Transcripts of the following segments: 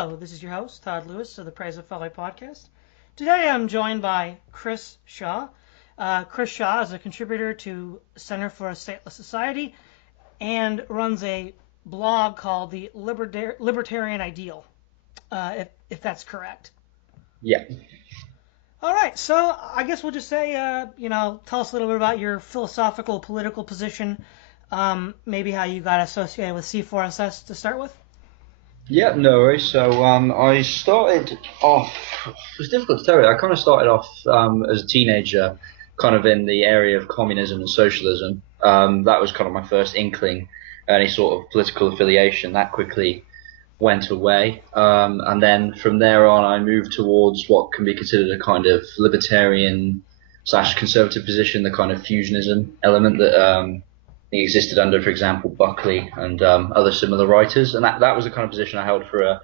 Hello, this is your host, Todd Lewis of the Praise of Folly Podcast. Today I'm joined by Chris Shaw. Chris Shaw is a contributor to Center for a Stateless Society and runs a blog called the Libertarian Ideal, if that's correct. Yeah. All right, so I guess we'll just say, tell us a little bit about your philosophical, political position, maybe how you got associated with C4SS to start with. Yeah, no worries. So I started off, it was difficult to tell you, I kind of started off as a teenager, kind of in the area of communism and socialism. That was kind of my first inkling, any sort of political affiliation. That quickly went away. And then from there on, I moved towards what can be considered a kind of libertarian / conservative position, the kind of fusionism element that existed under, for example, Buckley and other similar writers. And that was the kind of position I held for a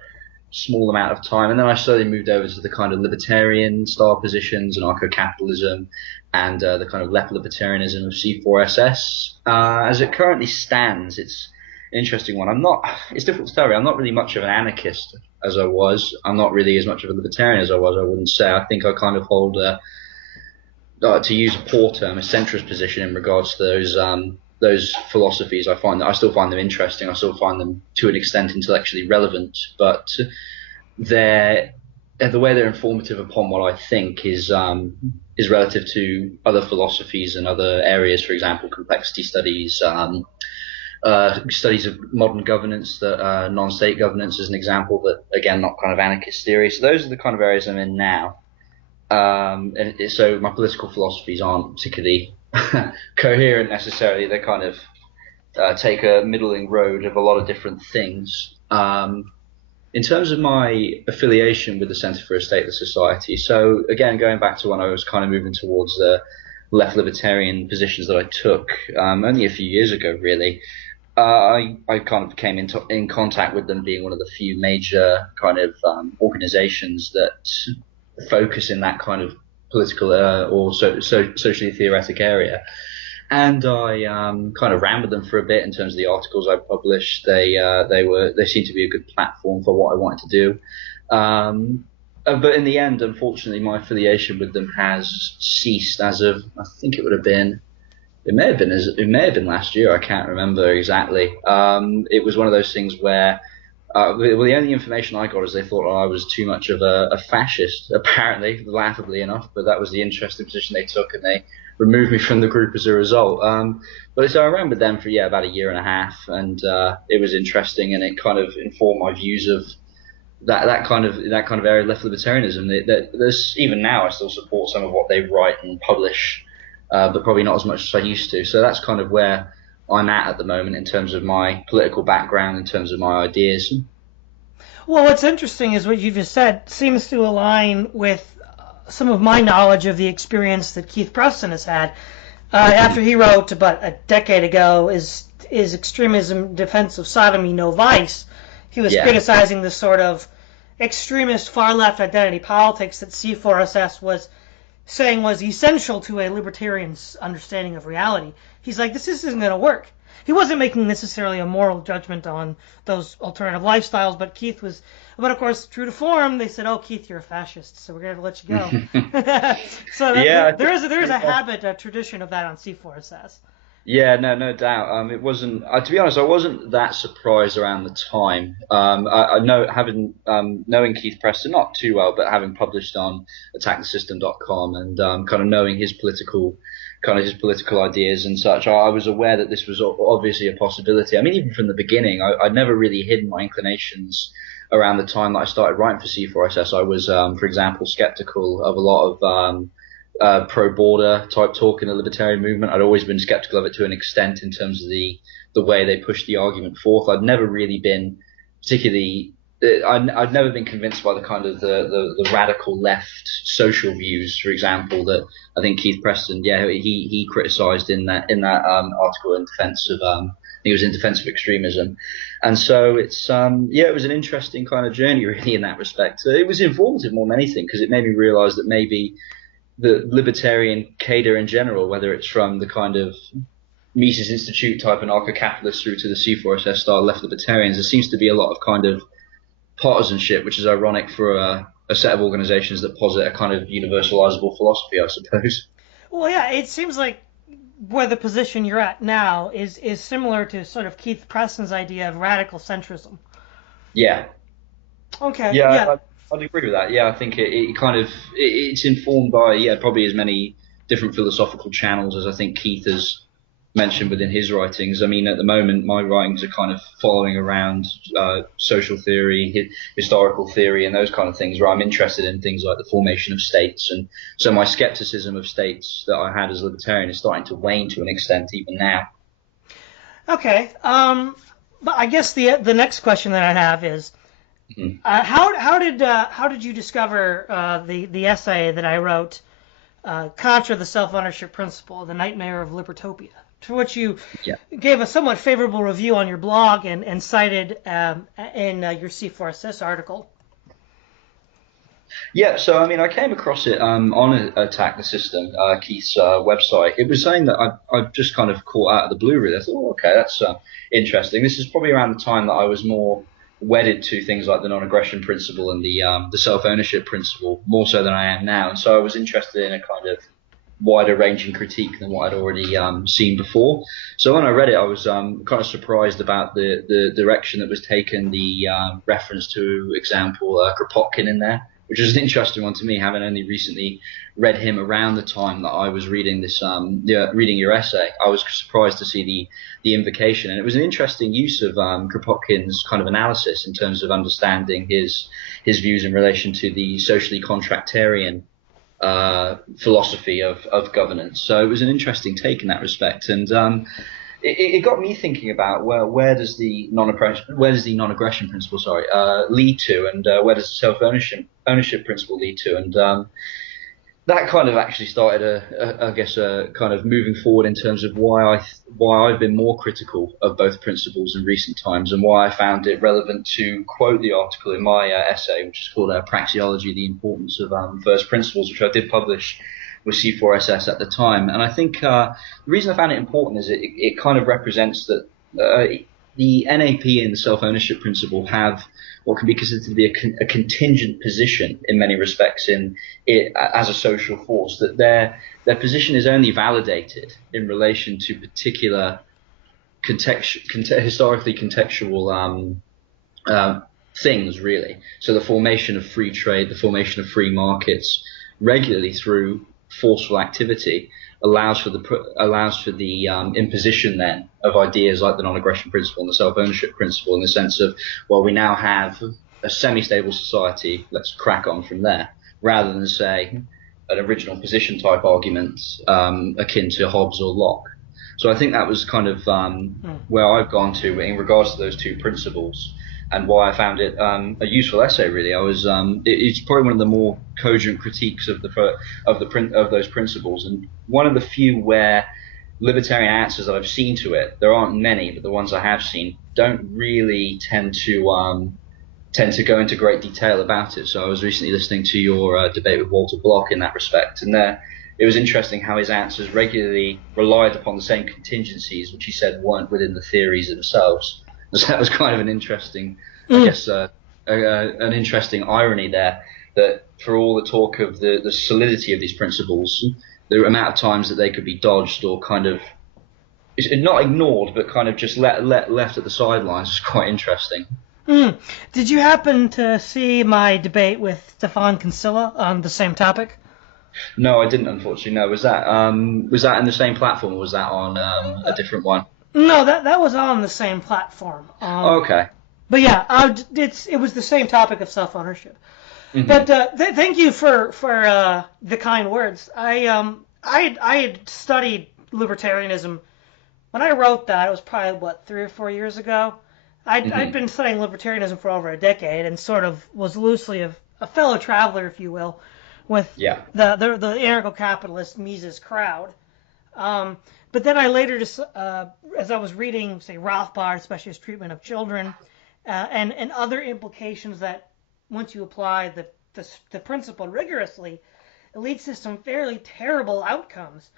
small amount of time. And then I slowly moved over to the kind of libertarian style positions, anarcho-capitalism, and the kind of left libertarianism of C4SS. As it currently stands, it's an interesting one. It's difficult to tell you. I'm not really much of an anarchist as I was. I'm not really as much of a libertarian as I was, I wouldn't say. I think I kind of hold, to use a poor term, a centrist position in regards to those philosophies. I still find them interesting. I still find them to an extent intellectually relevant, but the way they're informative upon what I think is relative to other philosophies and other areas. For example, complexity studies, studies of modern governance, non-state governance is an example, but again, not kind of anarchist theory. So those are the kind of areas I'm in now. So my political philosophies aren't particularly coherent necessarily. They kind of take a middling road of a lot of different things. In terms of my affiliation with the Center for a Stateless Society, so again, going back to when I was kind of moving towards the left libertarian positions that I took only a few years ago, really, I kind of came in contact with them, being one of the few major kind of organizations that focus in that kind of political or socially theoretic area. And I kind of ran with them for a bit in terms of the articles I published. They seemed to be a good platform for what I wanted to do. But in the end, unfortunately, my affiliation with them has ceased as of, I think it may have been last year. I can't remember exactly. It was one of those things where the only information I got is they thought I was too much of a fascist, apparently, laughably enough, but that was the interesting position they took, and they removed me from the group as a result. But so I ran with them for about a year and a half, and it was interesting, and it kind of informed my views of that kind of area of left libertarianism. There's, even now, I still support some of what they write and publish, but probably not as much as I used to. So that's kind of where I'm at the moment in terms of my political background, in terms of my ideas. Well, what's interesting is what you just said seems to align with some of my knowledge of the experience that Keith Preston has had. After he wrote about a decade ago, is extremism defense of sodomy no vice? He was criticizing the sort of extremist far-left identity politics that C4SS was saying was essential to a libertarian's understanding of reality. He's like, this isn't going to work. He wasn't making necessarily a moral judgment on those alternative lifestyles, but Keith was. But of course, true to form, they said, "Oh, Keith, you're a fascist, so we're going to let you go." So there is a habit, a tradition of that on C4SS. Yeah, no doubt. It wasn't. To be honest, I wasn't that surprised around the time. I know, knowing Keith Preston not too well, but having published on attackthesystem.com and kind of knowing his political ideas and such, I was aware that this was obviously a possibility. I mean, even from the beginning, I'd never really hidden my inclinations. Around the time that I started writing for C4SS, I was, for example, skeptical of a lot of pro-border type talk in the libertarian movement. I'd always been skeptical of it to an extent in terms of the way they pushed the argument forth. I'd never really been particularly. I'd never been convinced by the kind of the radical left social views, for example, that I think Keith Preston, he criticised in that article in defence of. He was in defence of extremism, and so it's it was an interesting kind of journey really in that respect. It was informative more than anything because it made me realise that maybe the libertarian cadre in general, whether it's from the kind of Mises Institute type anarcho-capitalists through to the C4SS style left libertarians, there seems to be a lot of kind of partisanship, which is ironic for a set of organizations that posit a kind of universalizable philosophy, I suppose. Well, yeah, it seems like where the position you're at now is similar to sort of Keith Preston's idea of radical centrism. Yeah, Okay, yeah, yeah. I'd agree with that. Yeah, I think it kind of it's informed by probably as many different philosophical channels as I think Keith has mentioned within his writings. I mean, at the moment, my writings are kind of following around social theory, historical theory, and those kind of things, where I'm interested in things like the formation of states. And so my skepticism of states that I had as a libertarian is starting to wane to an extent even now. Okay. But I guess the next question that I have is, Mhm. how did you discover the essay that I wrote, Contra the Self-Ownership Principle, the Nightmare of Libertopia, to which you Yeah. gave a somewhat favorable review on your blog and cited in your C4SS article? Yeah, so I mean, I came across it on Attack the System, Keith's website. It was saying that I just kind of caught out of the blue, really. I thought, oh, okay, that's interesting. This is probably around the time that I was more wedded to things like the non-aggression principle and the self-ownership principle, more so than I am now. And so I was interested in a kind of wider-ranging critique than what I'd already seen before. So when I read it, I was kind of surprised about the direction that was taken, the reference to example Kropotkin in there, which is an interesting one to me, having only recently read him around the time that I was reading this, reading your essay. I was surprised to see the invocation, and it was an interesting use of Kropotkin's kind of analysis in terms of understanding his views in relation to the socially contractarian philosophy of governance. So it was an interesting take in that respect, and it got me thinking about where does the non-aggression principle lead to, and where does the self-ownership principle lead to, and that kind of actually started a kind of moving forward in terms of why I've been more critical of both principles in recent times, and why I found it relevant to quote the article in my essay, which is called Praxeology: The Importance of First Principles, which I did publish with C4SS at the time. And I think the reason I found it important is it kind of represents that the NAP and the self-ownership principle have what can be considered to be a contingent position in many respects in it as a social force, that their position is only validated in relation to particular historically contextual things, really. So the formation of free trade, the formation of free markets regularly through forceful activity allows for the imposition then of ideas like the non-aggression principle and the self-ownership principle, in the sense of, well, we now have a semi-stable society, let's crack on from there, rather than say an original position type argument akin to Hobbes or Locke. So I think that was kind of where I've gone to in regards to those two principles, and why I found it a useful essay. Really, it's probably one of the more cogent critiques of those principles, and one of the few where libertarian answers that I've seen to it, there aren't many, but the ones I have seen don't really tend to go into great detail about it. So I was recently listening to your debate with Walter Block in that respect, and it was interesting how his answers regularly relied upon the same contingencies, which he said weren't within the theories themselves. So that was kind of an interesting, I guess, an interesting irony there, that for all the talk of the solidity of these principles, the amount of times that they could be dodged or kind of not ignored, but kind of just left at the sidelines is quite interesting. Did you happen to see my debate with Stefan Kinsella on the same topic? No, I didn't, unfortunately. No, was that in the same platform, or was that on a different one? No, that was on the same platform. Okay. But yeah, it was the same topic of self-ownership. Mm-hmm. But thank you for the kind words. I had studied libertarianism when I wrote that. It was probably 3 or 4 years ago. I'd been studying libertarianism for over a decade, and sort of was loosely a fellow traveler, if you will, with the anarcho-capitalist Mises crowd. But then I later, as I was reading, say, Rothbard, especially his treatment of children, and other implications that once you apply the principle rigorously, it leads to some fairly terrible outcomes.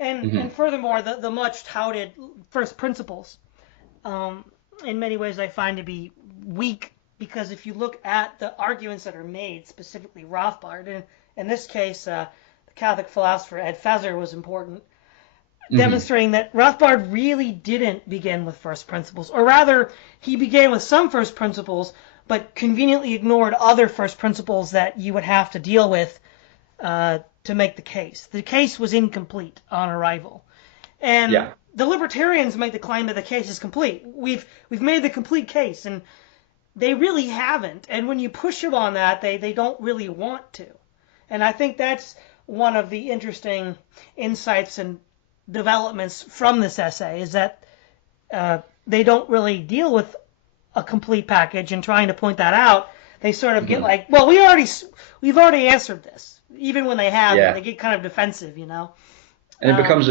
And furthermore, the much touted first principles, in many ways I find to be weak because if you look at the arguments that are made, specifically Rothbard, and in this case, the Catholic philosopher Ed Feser was important, demonstrating that Rothbard really didn't begin with first principles, or rather, he began with some first principles, but conveniently ignored other first principles that you would have to deal with to make the case. The case was incomplete on arrival. And the libertarians make the claim that the case is complete. We've made the complete case, and they really haven't. And when you push them on that, they don't really want to. And I think that's one of the interesting insights and developments from this essay, is that they don't really deal with a complete package, and trying to point that out, they sort of get like, well, we've already answered this, even when they haven't. They get kind of defensive, you know. And it becomes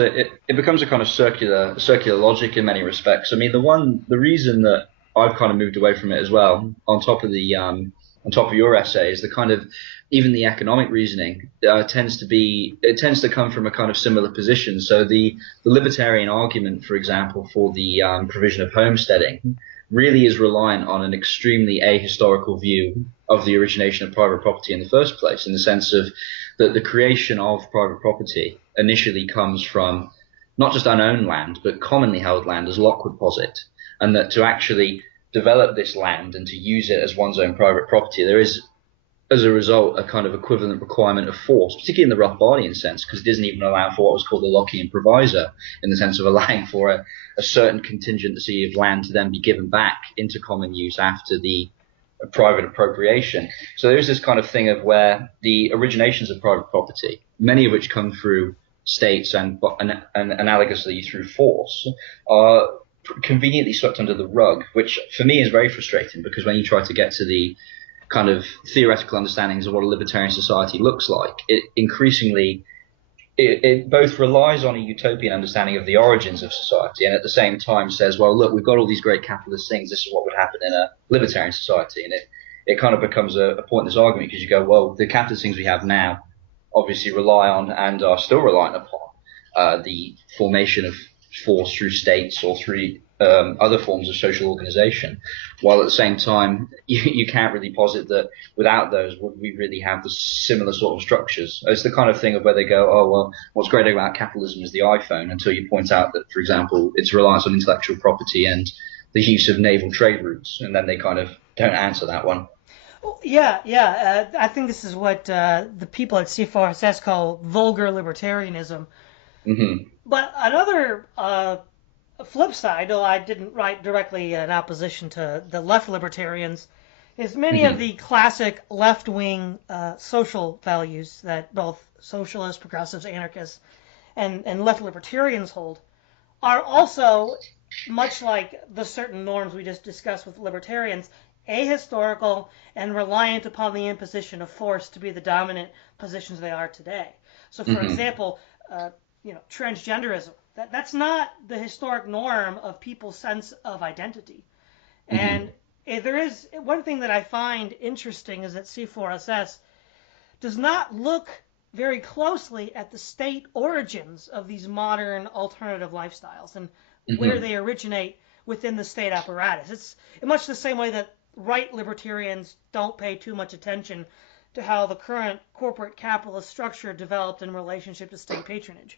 a kind of circular logic in many respects. I mean, the reason that I've kind of moved away from it as well, on top of your essay, is the kind of, even the economic reasoning tends to come from a kind of similar position. So the libertarian argument, for example, for the provision of homesteading really is reliant on an extremely ahistorical view of the origination of private property in the first place, in the sense of that the creation of private property initially comes from not just unowned land, but commonly held land, as Locke would posit, and that to actually develop this land and to use it as one's own private property, there is, as a result, a kind of equivalent requirement of force, particularly in the Rothbardian sense, because it doesn't even allow for what was called the Lockean proviso, in the sense of allowing for a certain contingency of land to then be given back into common use after the private appropriation. So there's this kind of thing of where the originations of private property, many of which come through states and analogously through force, are conveniently swept under the rug, which for me is very frustrating, because when you try to get to the kind of theoretical understandings of what a libertarian society looks like, it both relies on a utopian understanding of the origins of society, and at the same time says, well, look, we've got all these great capitalist things, this is what would happen in a libertarian society. And it kind of becomes a pointless argument, because you go, well, the capitalist things we have now obviously rely on, and are still reliant upon, the formation of force through states or through other forms of social organization, while at the same time you can't really posit that without those would we really have the similar sort of structures. It's the kind of thing of where they go, oh, well, what's great about capitalism is the iPhone, until you point out that, for example, its reliance on intellectual property and the use of naval trade routes, and then they kind of don't answer that one. I think this is what the people at C4SS call vulgar libertarianism. But another flip side, though I didn't write directly in opposition to the left libertarians, is many of the classic left-wing social values that both socialists, progressives, anarchists, and left libertarians hold are also, much like the certain norms we just discussed with libertarians, ahistorical and reliant upon the imposition of force to be the dominant positions they are today. So, for example, transgenderism. That's not the historic norm of people's sense of identity. And there is one thing that I find interesting, is that C4SS does not look very closely at the state origins of these modern alternative lifestyles and where they originate within the state apparatus. It's in much the same way that right libertarians don't pay too much attention to how the current corporate capitalist structure developed in relationship to state patronage.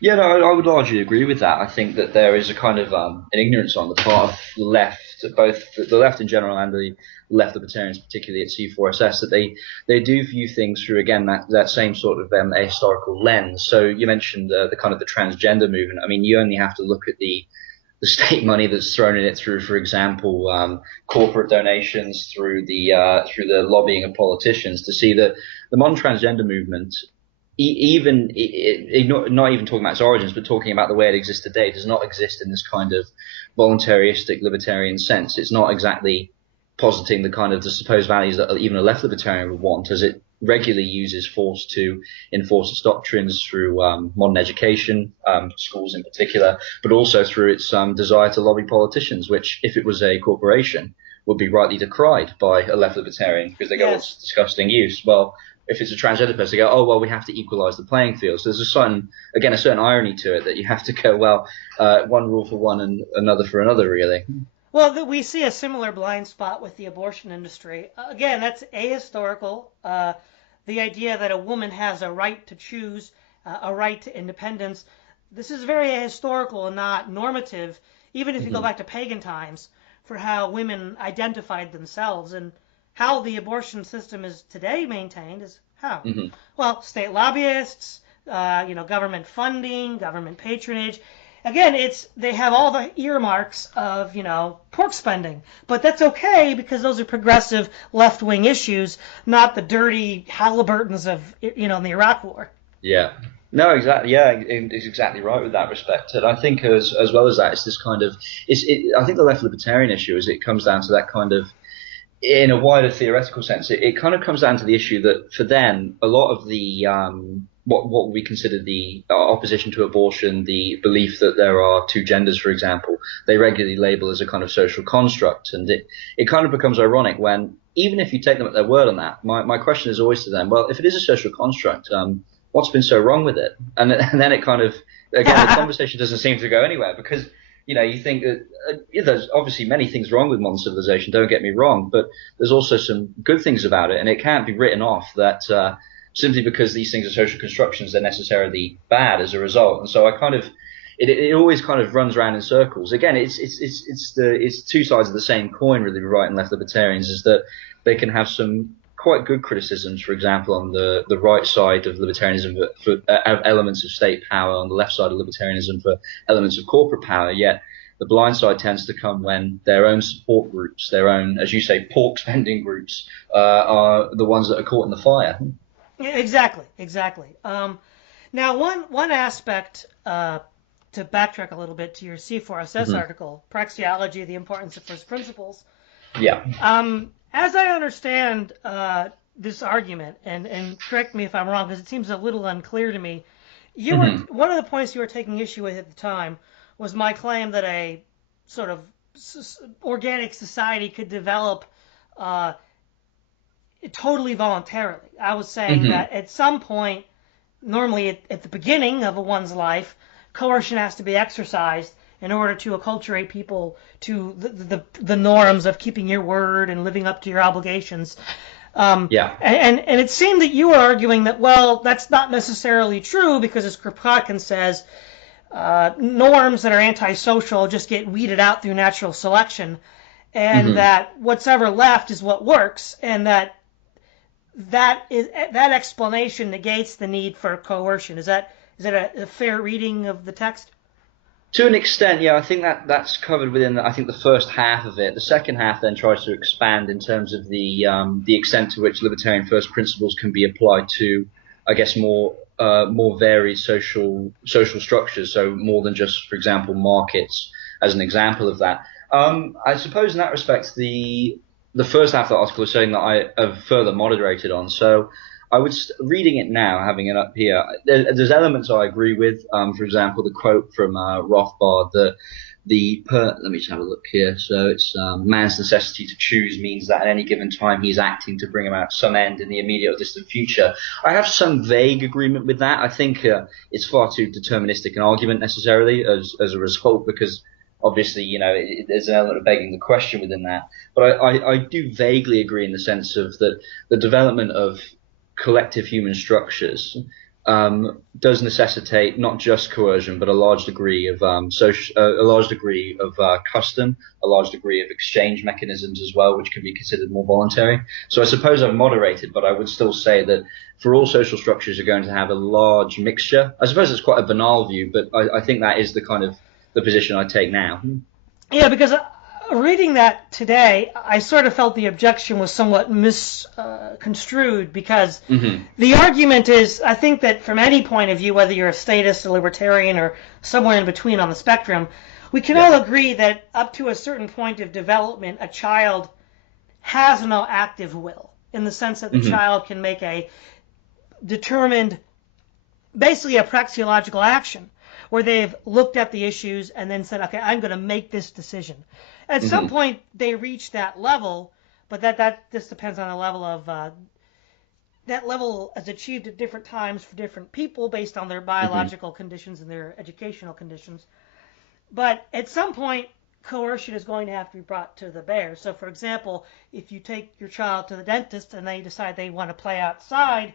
Yeah, no, I would largely agree with that. I think that there is a kind of an ignorance on the part of the left, both the left in general and the left libertarians, particularly at C4SS, that they do view things through, again, that same sort of ahistorical lens. So you mentioned the kind of the transgender movement. I mean, you only have to look at the state money that's thrown in it through, for example, corporate donations, through the lobbying of politicians, to see that the modern transgender movement, not even talking about its origins, but talking about the way it exists today, does not exist in this kind of voluntaristic libertarian sense. It's not exactly positing the kind of the supposed values that even a left libertarian would want, as it regularly uses force to enforce its doctrines through modern education, schools in particular, but also through its desire to lobby politicians, which, if it was a corporation, would be rightly decried by a left libertarian, because they go, it's disgusting use. Well, if it's a transgender person, they go, oh, well, we have to equalize the playing field. So there's a certain irony to it, that you have to go, well, one rule for one and another for another, really. Well, we see a similar blind spot with the abortion industry. Again, that's ahistorical. The idea that a woman has a right to choose, a right to independence. This is very ahistorical and not normative, even if you go Hmm. back to pagan times, for how women identified themselves. And how the abortion system is today maintained is how? Hmm. Well, state lobbyists, government funding, government patronage. Again, they have all the earmarks of pork spending, but that's okay because those are progressive left-wing issues, not the dirty Halliburtons of in the Iraq War. Yeah. No, exactly. Yeah, it's exactly right with that respect. And I think as well as that, it's this kind of I think the left libertarian issue is it comes down to that kind of in a wider theoretical sense. It kind of comes down to the issue that for them, a lot of the what we consider the opposition to abortion, the belief that there are two genders, for example, they regularly label as a kind of social construct, and it kind of becomes ironic when even if you take them at their word on that, my question is always to them, well, if it is a social construct, what's been so wrong with it? And then it kind of, again, the conversation doesn't seem to go anywhere because, you think that there's obviously many things wrong with modern civilization, don't get me wrong, but there's also some good things about it, and it can't be written off that simply because these things are social constructions, they're necessarily bad as a result. And so I kind of, it always kind of runs around in circles. Again, it's two sides of the same coin, really, right and left libertarians, is that they can have some quite good criticisms, for example, on the right side of libertarianism for elements of state power, on the left side of libertarianism for elements of corporate power, yet the blind side tends to come when their own support groups, their own, as you say, pork spending groups, are the ones that are caught in the fire. Yeah, exactly, exactly. Now, one aspect to backtrack a little bit to your C4SS Hmm. article, Praxeology, the Importance of First Principles. Yeah. As I understand this argument, and correct me if I'm wrong, because it seems a little unclear to me, Hmm. one of the points you were taking issue with at the time was my claim that a sort of organic society could develop uh, totally voluntarily. I was saying Hmm. that at some point, normally at the beginning of one's life, coercion has to be exercised in order to acculturate people to the norms of keeping your word and living up to your obligations. Yeah. And it seemed that you were arguing that, well, that's not necessarily true because, as Kropotkin says, norms that are antisocial just get weeded out through natural selection, and Hmm. that what's ever left is what works, and that explanation negates the need for coercion. Is that a fair reading of the text? To an extent, yeah, I think that's covered within, I think, the first half of it. The second half then tries to expand in terms of the extent to which libertarian first principles can be applied to, I guess, more varied social structures. So more than just, for example, markets as an example of that. I suppose in that respect, the first half of the article is something that I have further moderated on. So I would reading it now, having it up here. There's elements I agree with. For example, the quote from Rothbard that let me just have a look here. So it's man's necessity to choose means that at any given time he's acting to bring about some end in the immediate or distant future. I have some vague agreement with that. I think it's far too deterministic an argument necessarily as a result because obviously, there's an element of begging the question within that. But I do vaguely agree in the sense of that the development of collective human structures does necessitate not just coercion, but a large degree of a large degree of custom, a large degree of exchange mechanisms as well, which can be considered more voluntary. So I suppose I've moderated, but I would still say that for all social structures, you're going to have a large mixture. I suppose it's quite a banal view, but I think that is the kind of the position I take now. Yeah, because reading that today, I sort of felt the objection was somewhat misconstrued because Hmm. the argument is, I think that from any point of view, whether you're a statist, a libertarian, or somewhere in between on the spectrum, we can Yeah. all agree that up to a certain point of development, a child has no active will, in the sense that the Hmm. child can make a determined, basically a praxeological action, where they've looked at the issues and then said, okay, I'm going to make this decision. At some Hmm. point, they reach that level, but that just depends on the level of that level is achieved at different times for different people based on their Hmm. biological conditions and their educational conditions. But at some point, coercion is going to have to be brought to the bear. So, for example, if you take your child to the dentist and they decide they want to play outside,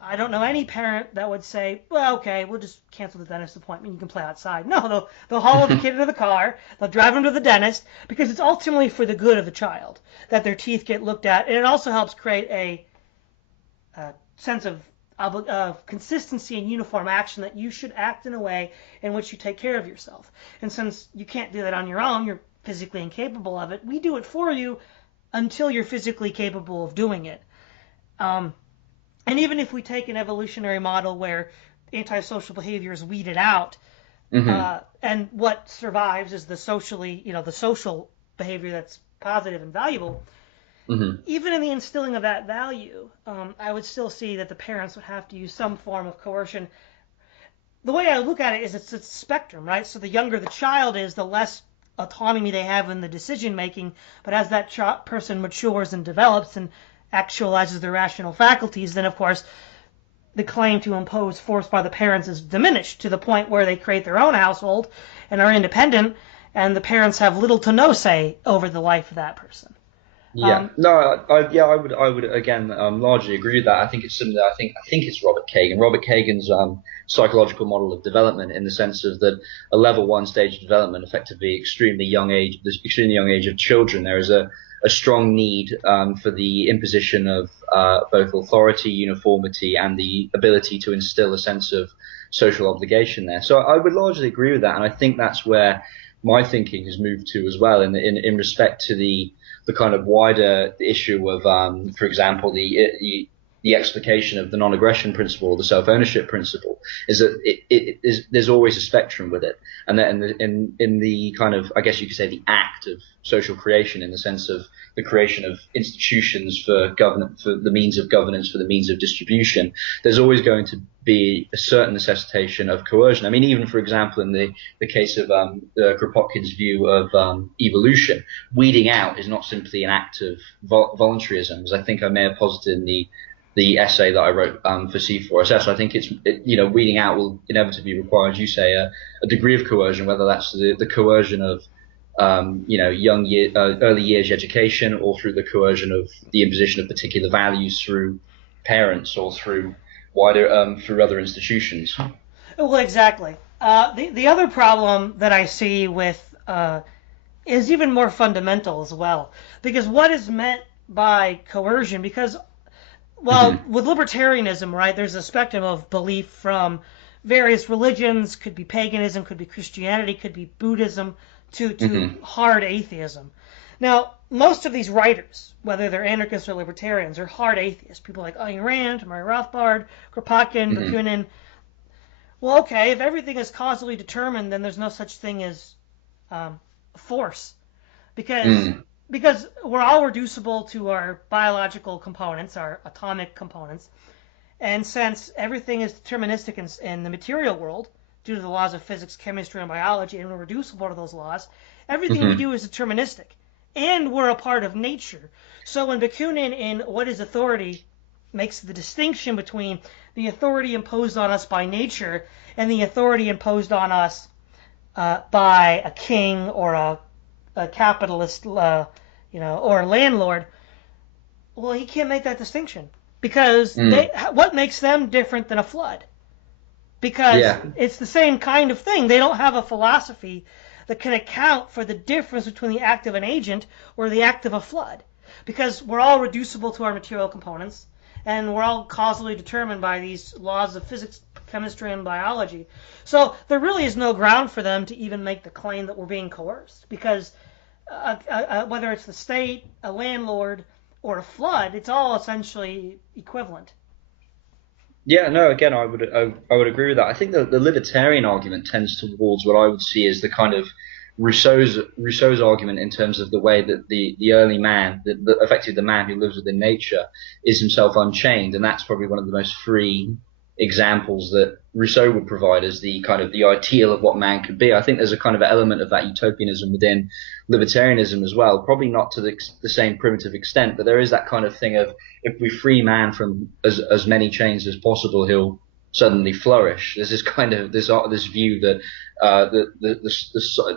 I don't know any parent that would say, well, okay, we'll just cancel the dentist appointment. You can play outside. No, they'll haul the kid into the car. They'll drive him to the dentist because it's ultimately for the good of the child that their teeth get looked at. And it also helps create a sense of consistency and uniform action that you should act in a way in which you take care of yourself. And since you can't do that on your own, you're physically incapable of it, we do it for you until you're physically capable of doing it. And even if we take an evolutionary model where antisocial behavior is weeded out, and what survives is the social behavior that's positive and valuable, even in the instilling of that value, I would still see that the parents would have to use some form of coercion. The way I look at it is it's a spectrum, right? So the younger the child is, the less autonomy they have in the decision making. But as that person matures and develops and actualizes their rational faculties, then of course the claim to impose force by the parents is diminished to the point where they create their own household and are independent, and the parents have little to no say over the life of that person. Yeah, I would again largely agree with that. I think it's similar. I think it's Robert Kagan. Robert Kagan's psychological model of development, in the sense of that a level 1 stage of development, effectively extremely young age of children. There is a strong need for the imposition of both authority, uniformity, and the ability to instill a sense of social obligation there. So I would largely agree with that, and I think that's where my thinking has moved to as well, in respect to the kind of wider issue of, for example, the explication of the non-aggression principle, or the self-ownership principle, is that there's always a spectrum with it, and that in the kind of, I guess you could say, the act of social creation, in the sense of the creation of institutions for the means of governance, for the means of distribution, there's always going to be a certain necessitation of coercion. I mean, even, for example, in the case of Kropotkin's view of evolution, weeding out is not simply an act of voluntarism, as I think I may have posited in the essay that I wrote for C4SS. So I think weeding out will inevitably require, as you say, a degree of coercion, whether that's the coercion of early years education, or through the coercion of the imposition of particular values through parents, or through through other institutions. Well, exactly. The other problem that I see with is even more fundamental as well, because what is meant by coercion? Because with libertarianism, right, there's a spectrum of belief from various religions, could be paganism, could be Christianity, could be Buddhism, to hard atheism. Now, most of these writers, whether they're anarchists or libertarians, are hard atheists. People like Ayn Rand, Murray Rothbard, Kropotkin, Bakunin. Well, okay, if everything is causally determined, then there's no such thing as force, because we're all reducible to our biological components, our atomic components, and since everything is deterministic in the material world, due to the laws of physics, chemistry, and biology, and we're reducible to those laws, everything we do is deterministic, and we're a part of nature. So when Bakunin in What is Authority makes the distinction between the authority imposed on us by nature and the authority imposed on us by a king or a capitalist, or a landlord, well, he can't make that distinction, because what makes them different than a flood? Because it's the same kind of thing. They don't have a philosophy that can account for the difference between the act of an agent or the act of a flood. Because we're all reducible to our material components, and we're all causally determined by these laws of physics, chemistry, and biology. So there really is no ground for them to even make the claim that we're being coerced. Because whether it's the state, a landlord, or a flood, it's all essentially equivalent. Yeah, no, again, I would agree with that. I think the libertarian argument tends towards what I would see as the kind of Rousseau's argument, in terms of the way that the early man, effectively the man who lives within nature, is himself unchained, and that's probably one of the most free examples that Rousseau would provide as the kind of the ideal of what man could be. I think there's a kind of element of that utopianism within libertarianism as well, probably not to the same primitive extent, but there is that kind of thing of, if we free man from as many chains as possible, he'll suddenly flourish. There's this kind of this view that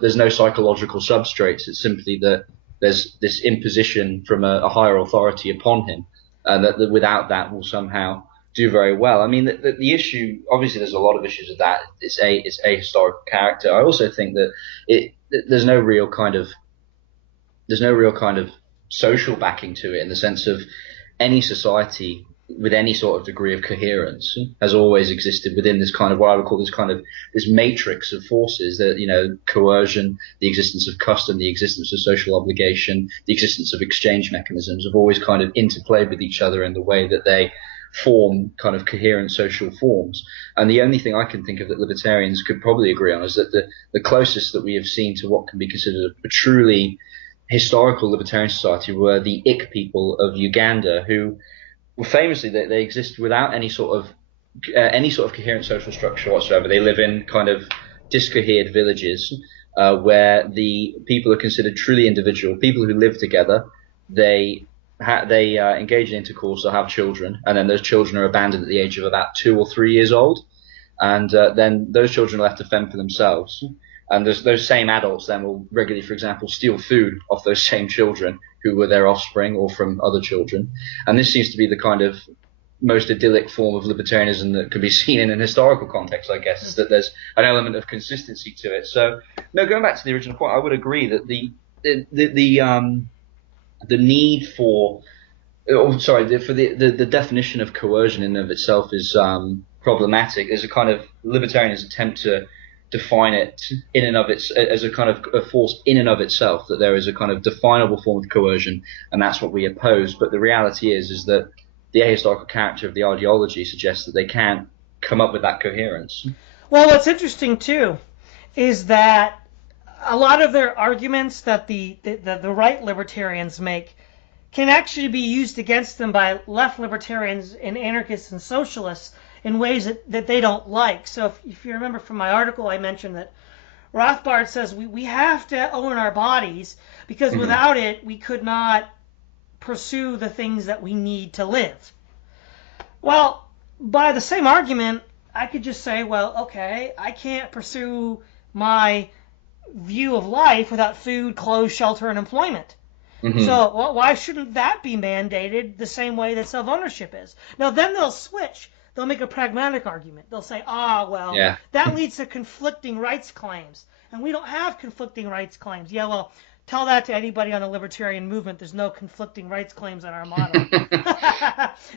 there's no psychological substrates. It's simply that there's this imposition from a higher authority upon him, and that without that will somehow do very well. I mean, the issue, obviously, there's a lot of issues with that. It's a historical character. I also think that there's no real kind of social backing to it, in the sense of any society with any sort of degree of coherence has always existed within this kind of what I would call this matrix of forces, that, you know, coercion, the existence of custom, the existence of social obligation, the existence of exchange mechanisms have always kind of interplayed with each other in the way that they form kind of coherent social forms. And the only thing I can think of that libertarians could probably agree on is that the closest that we have seen to what can be considered a truly historical libertarian society were the Ik people of Uganda, who well, famously, they exist without any sort of coherent social structure whatsoever. They live in kind of discohered villages where the people are considered truly individual. People who live together, they engage in intercourse or have children, and then those children are abandoned at the age of about 2 or 3 years old, and then those children are left to fend for themselves. And those same adults then will regularly, for example, steal food off those same children who were their offspring or from other children. And this seems to be the kind of most idyllic form of libertarianism that could be seen in an historical context, I guess, is that there's an element of consistency to it. So, no, going back to the original point, I would agree that the need for the definition of coercion in and of itself is problematic. There's a kind of libertarianist attempt to define it in and of its as a kind of a force in and of itself, that there is a kind of definable form of coercion, and that's what we oppose. But the reality is that the ahistorical character of the ideology suggests that they can't come up with that coherence. Well, what's interesting too is that a lot of their arguments that the right libertarians make can actually be used against them by left libertarians and anarchists and socialists in ways that they don't like. So if you remember from my article, I mentioned that Rothbard says we have to own our bodies because without it, we could not pursue the things that we need to live. Well, by the same argument, I could just say, well, okay, I can't pursue my view of life without food, clothes, shelter, and employment. So why shouldn't that be mandated the same way that self-ownership is? Now, then they'll switch. They'll make a pragmatic argument. They'll say, that leads to conflicting rights claims. And we don't have conflicting rights claims. Yeah, well, tell that to anybody on the libertarian movement. There's no conflicting rights claims in our model.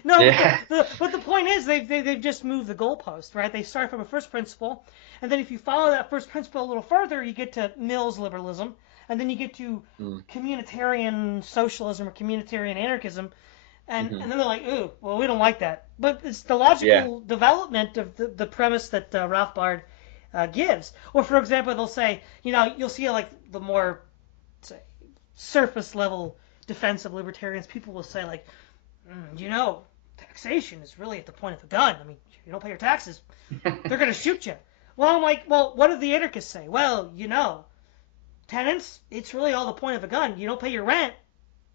No, yeah. But the point is they've just moved the goalpost, right? They start from a first principle. And then if you follow that first principle a little further, you get to Mill's liberalism. And then you get to communitarian socialism or communitarian anarchism. And then they're like, ooh, well, we don't like that. But it's the logical development of the premise that Rothbard gives. Or, for example, they'll say, you'll see like the more, say, surface level defense of libertarians. People will say like, taxation is really at the point of the gun. I mean, if you don't pay your taxes, they're going to shoot you. Well, I'm like, well, what do the anarchists say? Well, tenants, it's really all the point of a gun. You don't pay your rent,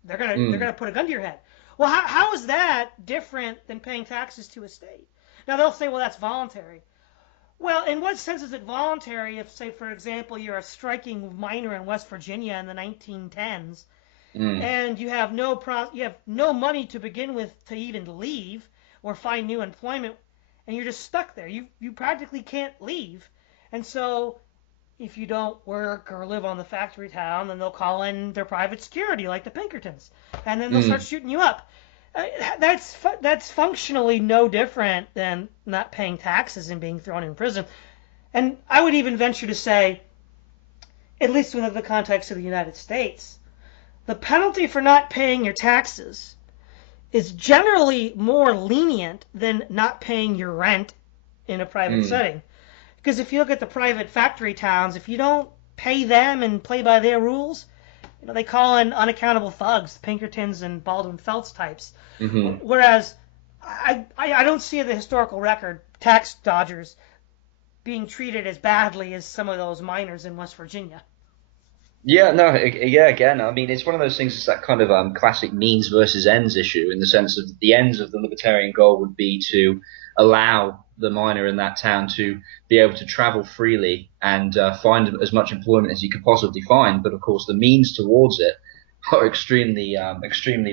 they're gonna put a gun to your head. Well, how is that different than paying taxes to a state? Now they'll say, well, that's voluntary. Well, in what sense is it voluntary if, say, for example, you're a striking miner in West Virginia in the 1910s, and you have no money to begin with to even leave or find new employment, and you're just stuck there. You practically can't leave, and so if you don't work or live on the factory town, then they'll call in their private security, like the Pinkertons, and then they'll start shooting you up. That's functionally no different than not paying taxes and being thrown in prison. And I would even venture to say, at least within the context of the United States, the penalty for not paying your taxes is generally more lenient than not paying your rent in a private setting. Because if you look at the private factory towns, if you don't pay them and play by their rules, they call in unaccountable thugs, Pinkertons and Baldwin Felts types. Whereas I don't see the historical record tax dodgers being treated as badly as some of those miners in West Virginia. Again, I mean, it's one of those things, it's that kind of classic means versus ends issue, in the sense of the ends of the libertarian goal would be to allow the miner in that town to be able to travel freely and find as much employment as you could possibly find. But of course, the means towards it are extremely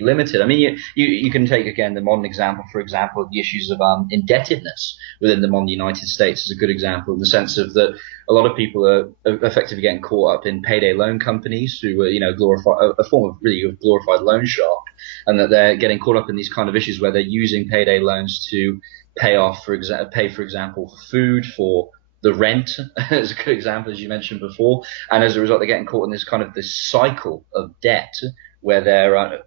limited. I mean, you can take again the modern example, for example, the issues of indebtedness within the modern United States is a good example in the sense of that a lot of people are effectively getting caught up in payday loan companies who are, glorify a form of really a glorified loan shark, and that they're getting caught up in these kind of issues where they're using payday loans to pay for example, for food, for the rent is a good example, as you mentioned before. And as a result, they're getting caught in this cycle of debt where they're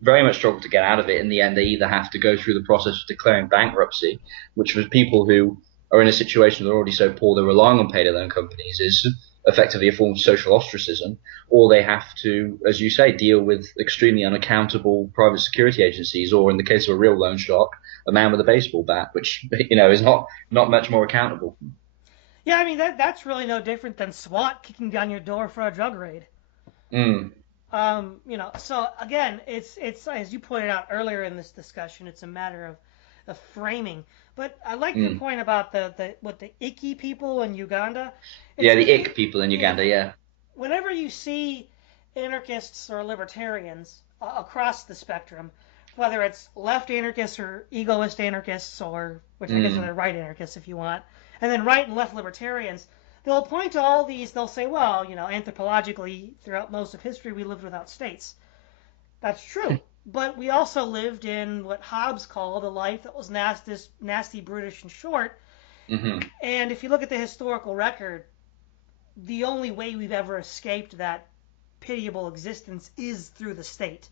very much struggle to get out of it. In the end, they either have to go through the process of declaring bankruptcy, which for people who are in a situation they're already so poor they're relying on payday loan companies is effectively a form of social ostracism, or they have to, as you say, deal with extremely unaccountable private security agencies, or in the case of a real loan shark, a man with a baseball bat, which is not much more accountable. Yeah, I mean that's really no different than SWAT kicking down your door for a drug raid. So again, it's as you pointed out earlier in this discussion, it's a matter of framing. But I like your point about the icky people in Uganda. Yeah, the ick people in Uganda. Yeah. Whenever you see anarchists or libertarians across the spectrum, whether it's left anarchists or egoist anarchists, or which I guess are the right anarchists if you want, and then right and left libertarians, they'll point to all these, they'll say, well, anthropologically, throughout most of history, we lived without states. That's true. But we also lived in what Hobbes called a life that was nasty, brutish, and short. And if you look at the historical record, the only way we've ever escaped that pitiable existence is through the state.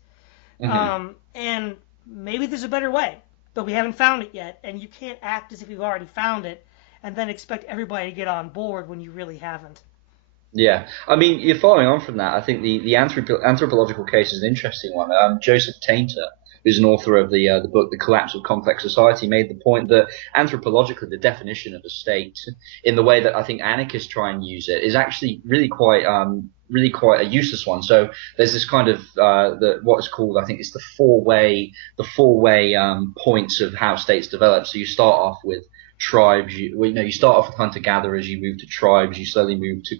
And maybe there's a better way, but we haven't found it yet. And you can't act as if you've already found it and then expect everybody to get on board when you really haven't. Yeah, I mean, you're following on from that. I think the anthropological case is an interesting one. Joseph Tainter, who's an author of the book The Collapse of Complex Society, made the point that anthropologically the definition of a state, in the way that I think anarchists try and use it, is actually really quite a useless one. So there's this kind of what is called, I think it's the four-way points of how states develop. So you start off with tribes, you start off with hunter-gatherers, you move to tribes, you slowly move to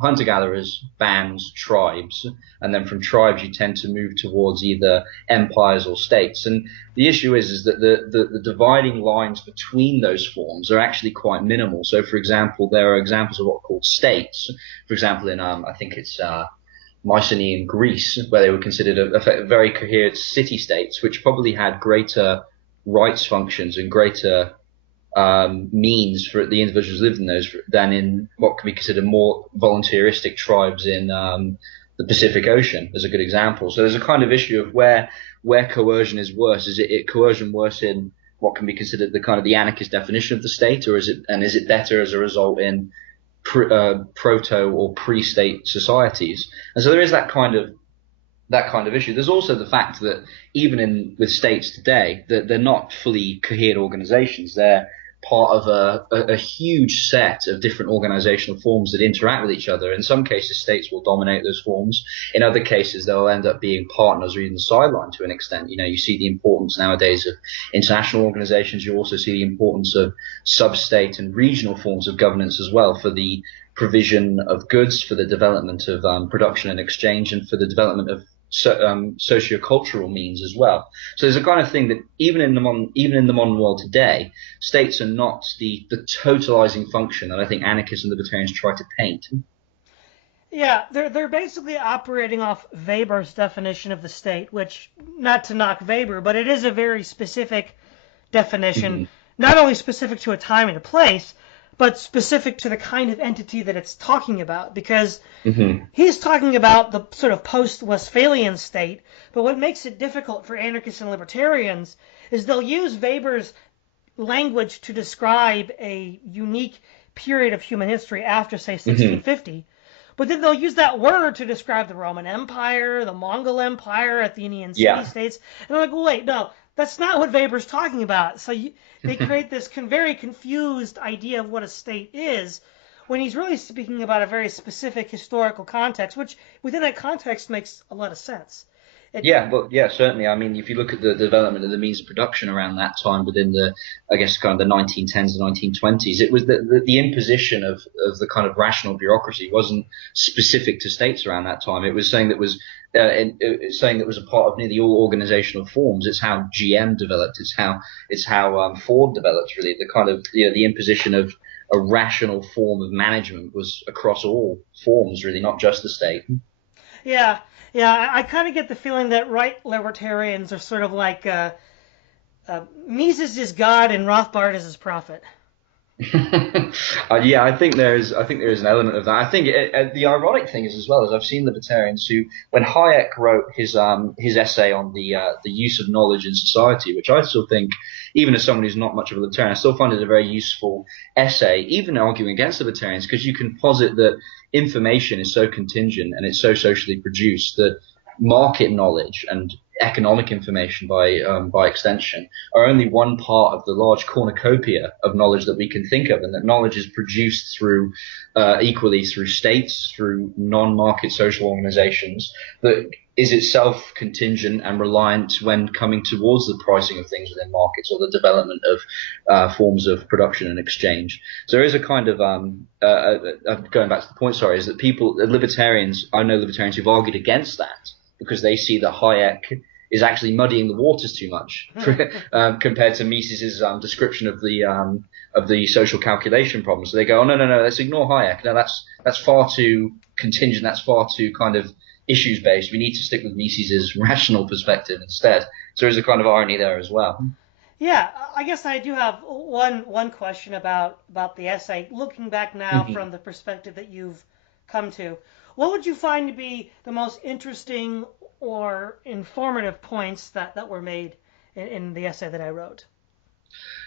hunter-gatherers, bands, tribes, and then from tribes you tend to move towards either empires or states. And the issue is that the dividing lines between those forms are actually quite minimal. So, for example, there are examples of what are called states. For example, in I think it's Mycenaean Greece, where they were considered a very coherent city-states, which probably had greater rights functions and greater means for the individuals who lived in those than in what can be considered more voluntaristic tribes in the Pacific Ocean, as a good example. So there's a kind of issue of where coercion is worse. Is it coercion worse in what can be considered the kind of the anarchist definition of the state, or is it better as a result in proto or pre-state societies? And so there is that kind of issue. There's also the fact that even with states today, that they're not fully coherent organizations. They're part of a huge set of different organizational forms that interact with each other. In some cases, states will dominate those forms. In other cases, they'll end up being partners or even sidelined to an extent. You see the importance nowadays of international organizations. You also see the importance of sub-state and regional forms of governance as well, for the provision of goods, for the development of production and exchange, and for the development of sociocultural means as well. So there's a kind of thing that even in the modern world today, states are not the totalizing function that I think anarchists and libertarians try to paint. Yeah, they're basically operating off Weber's definition of the state, which, not to knock Weber, but it is a very specific definition, not only specific to a time and a place, but specific to the kind of entity that it's talking about, because he's talking about the sort of post-Westphalian state, but what makes it difficult for anarchists and libertarians is they'll use Weber's language to describe a unique period of human history after, say, 1650, but then they'll use that word to describe the Roman Empire, the Mongol Empire, Athenian city-states, and I'm like, well, wait, no, that's not what Weber's talking about. So they create this very confused idea of what a state is, when he's really speaking about a very specific historical context, which within that context makes a lot of sense. Yeah, but yeah, certainly. I mean, if you look at the development of the means of production around that time within the, I guess, kind of the 1910s and 1920s, it was the imposition of the kind of rational bureaucracy wasn't specific to states around that time. It was saying that was saying that was a part of nearly all organizational forms. It's how GM developed. It's how Ford developed. Really, the kind of the imposition of a rational form of management was across all forms, really, not just the state. Yeah, yeah. I kind of get the feeling that right libertarians are sort of like Mises is God and Rothbard is his prophet. Yeah, I think there is an element of that. I think the ironic thing is as well as I've seen libertarians who, when Hayek wrote his essay on the use of knowledge in society, which I still think, even as someone who's not much of a libertarian, I still find it a very useful essay, even arguing against libertarians, because you can posit that information is so contingent and it's so socially produced that market knowledge and economic information by extension are only one part of the large cornucopia of knowledge that we can think of, and that knowledge is produced through equally through states, through non-market social organizations, that is itself contingent and reliant when coming towards the pricing of things within markets or the development of forms of production and exchange. So there is a kind of going back to the point, sorry, is that libertarians, I know libertarians who've argued against that, because they see that Hayek is actually muddying the waters too much compared to Mises's description of the social calculation problem. So they go, oh no, let's ignore Hayek. No, that's far too contingent. That's far too kind of issues based. We need to stick with Mises's rational perspective instead. So there's a kind of irony there as well. Yeah, I guess I do have one question about the essay. Looking back now from the perspective that you've come to, what would you find to be the most interesting or informative points that were made in the essay that I wrote?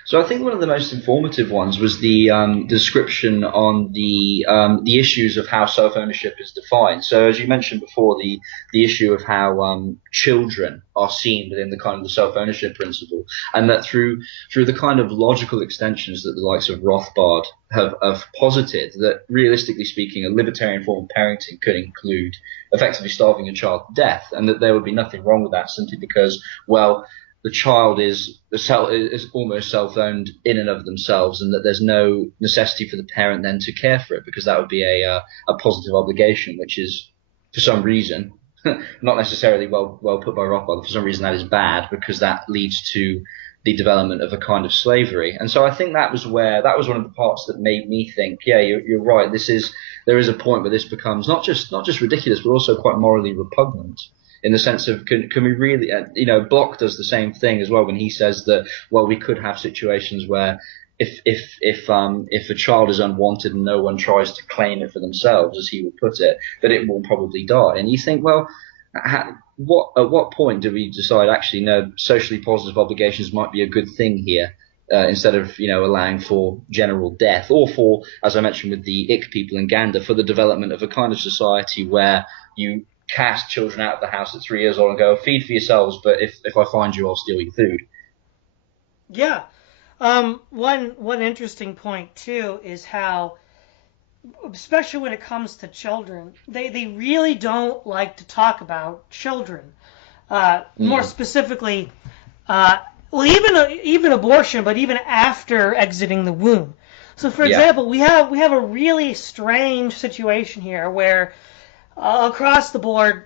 So I think one of the most informative ones was the description on the issues of how self-ownership is defined. So as you mentioned before, the issue of how children are seen within the kind of the self-ownership principle, and that through the kind of logical extensions that the likes of Rothbard have posited, that realistically speaking, a libertarian form of parenting could include effectively starving a child to death, and that there would be nothing wrong with that simply because, well, the child is almost self-owned in and of themselves, and that there's no necessity for the parent then to care for it, because that would be a positive obligation, which is, for some reason, not necessarily well put by Rothbard, for some reason that is bad, because that leads to the development of a kind of slavery. And so I think that was one of the parts that made me think, yeah, you're right. There is a point where this becomes not just ridiculous, but also quite morally repugnant. In the sense of, can we really, Bloch does the same thing as well when he says that, well, we could have situations where if a child is unwanted and no one tries to claim it for themselves, as he would put it, that it will probably die. And you think, well, at what point do we decide actually, no, socially positive obligations might be a good thing here? Instead of, allowing for general death, or for, as I mentioned with the Ick people in Gander, for the development of a kind of society where you cast children out of the house at 3 years old and go, feed for yourselves, but if I find you, I'll steal your food. Yeah. One interesting point, too, is how, especially when it comes to children, they really don't like to talk about children. More specifically, even abortion, but even after exiting the womb. So, for example, we have a really strange situation here where across the board,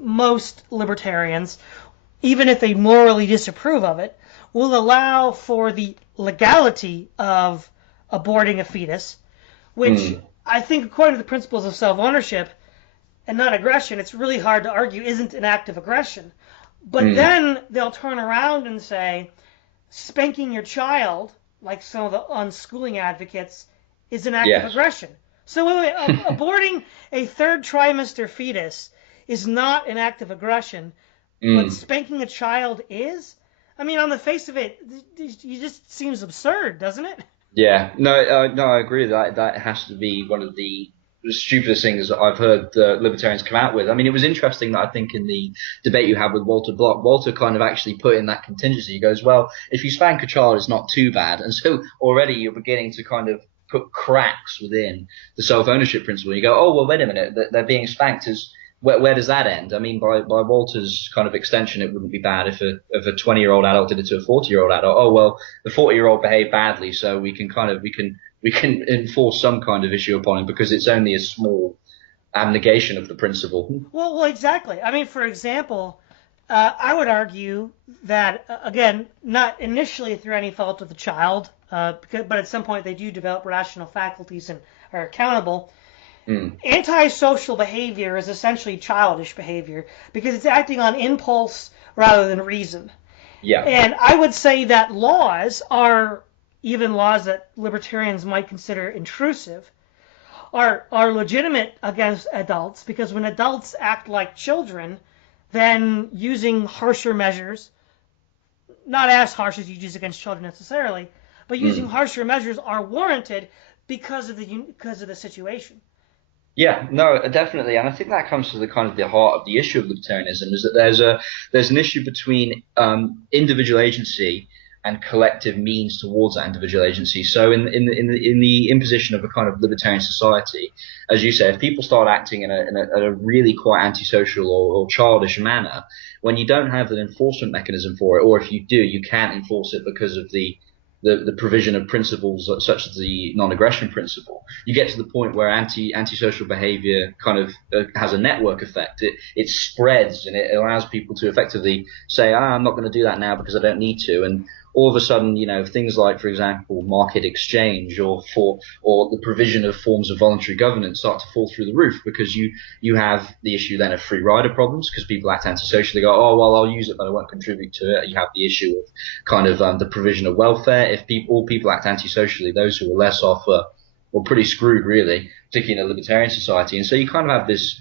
most libertarians, even if they morally disapprove of it, will allow for the legality of aborting a fetus, which I think, according to the principles of self-ownership and not aggression, it's really hard to argue isn't an act of aggression. But then they'll turn around and say, spanking your child, like some of the unschooling advocates, is an act of aggression. So aborting a third trimester fetus is not an act of aggression, but spanking a child is? I mean, on the face of it, it just seems absurd, doesn't it? Yeah, no, I agree that has to be one of the stupidest things that I've heard the libertarians come out with. I mean, it was interesting that I think in the debate you had with Walter Block, Walter kind of actually put in that contingency. He goes, well, if you spank a child, it's not too bad. And so already you're beginning to kind of put cracks within the self-ownership principle. You go, oh, well, wait a minute, they're being spanked as where does that end? I mean, by Walter's kind of extension, it wouldn't be bad if a 20-year-old adult did it to a 40-year-old adult. Oh well, the 40-year-old behaved badly, so we can enforce some kind of issue upon him because it's only a small abnegation of the principle. Well, exactly. I mean, for example, I would argue that, again, not initially through any fault of the child, but at some point they do develop rational faculties and are accountable. Antisocial behavior is essentially childish behavior because it's acting on impulse rather than reason. Yeah. And I would say that laws are, even laws that libertarians might consider intrusive, are legitimate against adults because when adults act like children, then using harsher measures, not as harsh as you use against children necessarily, but using harsher measures are warranted because of the situation. Yeah, no, definitely, and I think that comes to the kind of the heart of the issue of libertarianism is that there's an issue between individual agency and collective means towards that individual agency. So in the imposition of a kind of libertarian society, as you say, if people start acting in a really quite antisocial or childish manner, when you don't have an enforcement mechanism for it, or if you do, you can't enforce it because of the provision of principles such as the non-aggression principle, you get to the point where antisocial behavior kind of has a network effect. It spreads and it allows people to effectively say, I'm not going to do that now because I don't need to. And all of a sudden, things like, for example, market exchange or the provision of forms of voluntary governance start to fall through the roof because you have the issue then of free rider problems because people act antisocially, go, oh, well, I'll use it, but I won't contribute to it. You have the issue of kind of the provision of welfare. If all people act antisocially, those who are less off are pretty screwed, really, particularly in a libertarian society. And so you kind of have this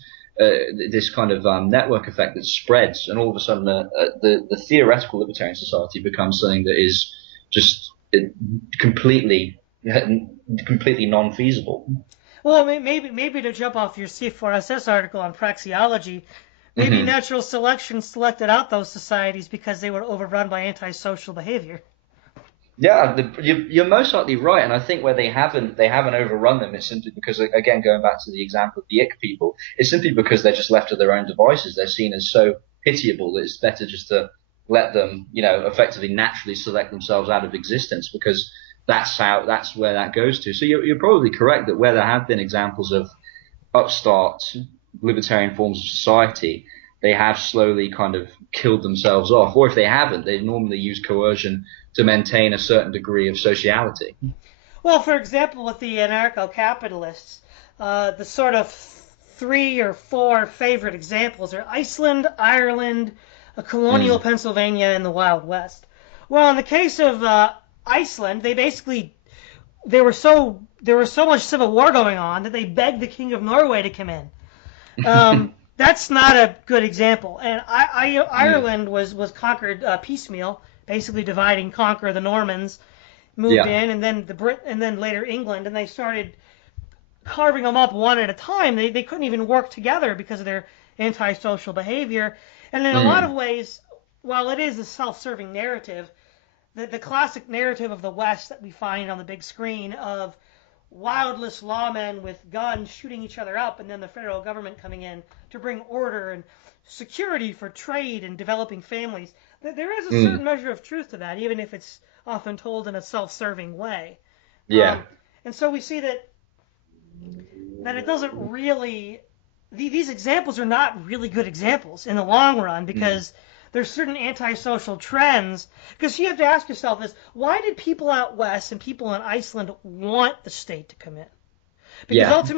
kind of network effect that spreads, and all of a sudden the theoretical libertarian society becomes something that is just completely non-feasible. Well, maybe to jump off your C4SS article on praxeology, maybe natural selection selected out those societies because they were overrun by antisocial behavior. Yeah, you're most likely right, and I think where they haven't overrun them, it's simply because, again, going back to the example of the ick people, it's simply because they're just left to their own devices. They're seen as so pitiable that it's better just to let them, effectively naturally select themselves out of existence because that's where that goes to. So you're probably correct that where there have been examples of upstart libertarian forms of society, they have slowly kind of killed themselves off, or if they haven't, they normally use coercion to maintain a certain degree of sociality. Well, for example, with the anarcho-capitalists, the sort of 3 or 4 favorite examples are Iceland, Ireland, colonial Pennsylvania, and the Wild West. Well, in the case of Iceland, there was so much civil war going on that they begged the King of Norway to come in. That's not a good example. And Ireland was conquered piecemeal, basically divide and conquer. The Normans moved in, and then and then later England, and they started carving them up one at a time. They couldn't even work together because of their antisocial behavior. And in a lot of ways, while it is a self-serving narrative, the classic narrative of the West that we find on the big screen of wildless lawmen with guns shooting each other up, and then the federal government coming in to bring order and security for trade and developing families. There is a certain measure of truth to that, even if it's often told in a self-serving way. Yeah. And so we see that it doesn't really... These examples are not really good examples in the long run because there's certain antisocial trends. Because you have to ask yourself this, why did people out west and people in Iceland want the state to come in? Because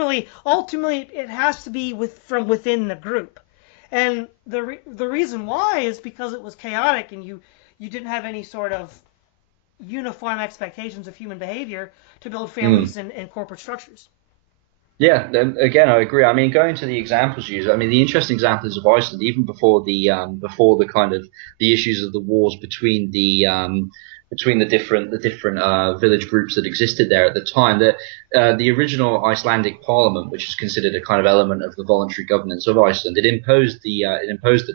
ultimately it has to be from within the group. And the reason why is because it was chaotic and you didn't have any sort of uniform expectations of human behavior to build families and corporate structures. Yeah, again, I agree. I mean, going to the examples used, I mean, the interesting example is of Iceland, even before the kind of the issues of the wars between the different village groups that existed there at the time. That the original Icelandic parliament, which is considered a kind of element of the voluntary governance of Iceland, it imposed the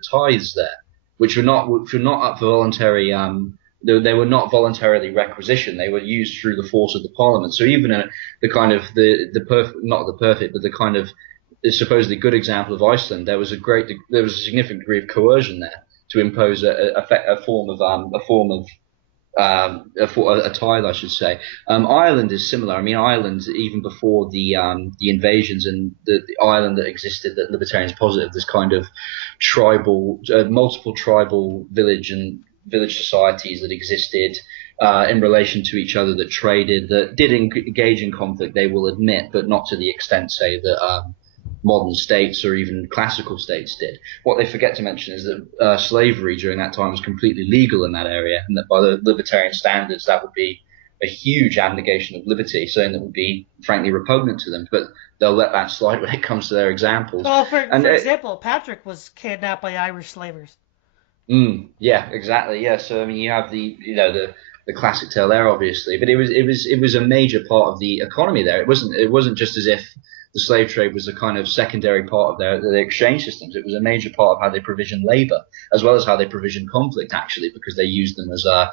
tithes there, which were not up for voluntary. They were not voluntarily requisitioned. They were used through the force of the parliament. So even the kind of not the perfect, but the kind of supposedly good example of Iceland, there was a significant degree of coercion there to impose a form of a tithe, I should say. Ireland is similar. I mean, Ireland, even before the invasions and the Ireland that existed, that libertarians posit, this kind of multiple tribal village societies that existed in relation to each other, that traded, that did engage in conflict, they will admit, but not to the extent, say, that modern states or even classical states did. What they forget to mention is that slavery during that time was completely legal in that area, and that by the libertarian standards, that would be a huge abnegation of liberty, something that would be frankly repugnant to them. But they'll let that slide when it comes to their examples. Well, for example, Patrick was kidnapped by Irish slavers. Yeah, exactly. Yeah. So I mean, you have the classic tale there, obviously, but it was a major part of the economy there. It wasn't just as if the slave trade was a kind of secondary part of their exchange systems. It was a major part of how they provisioned labor, as well as how they provisioned conflict, actually, because they used them as a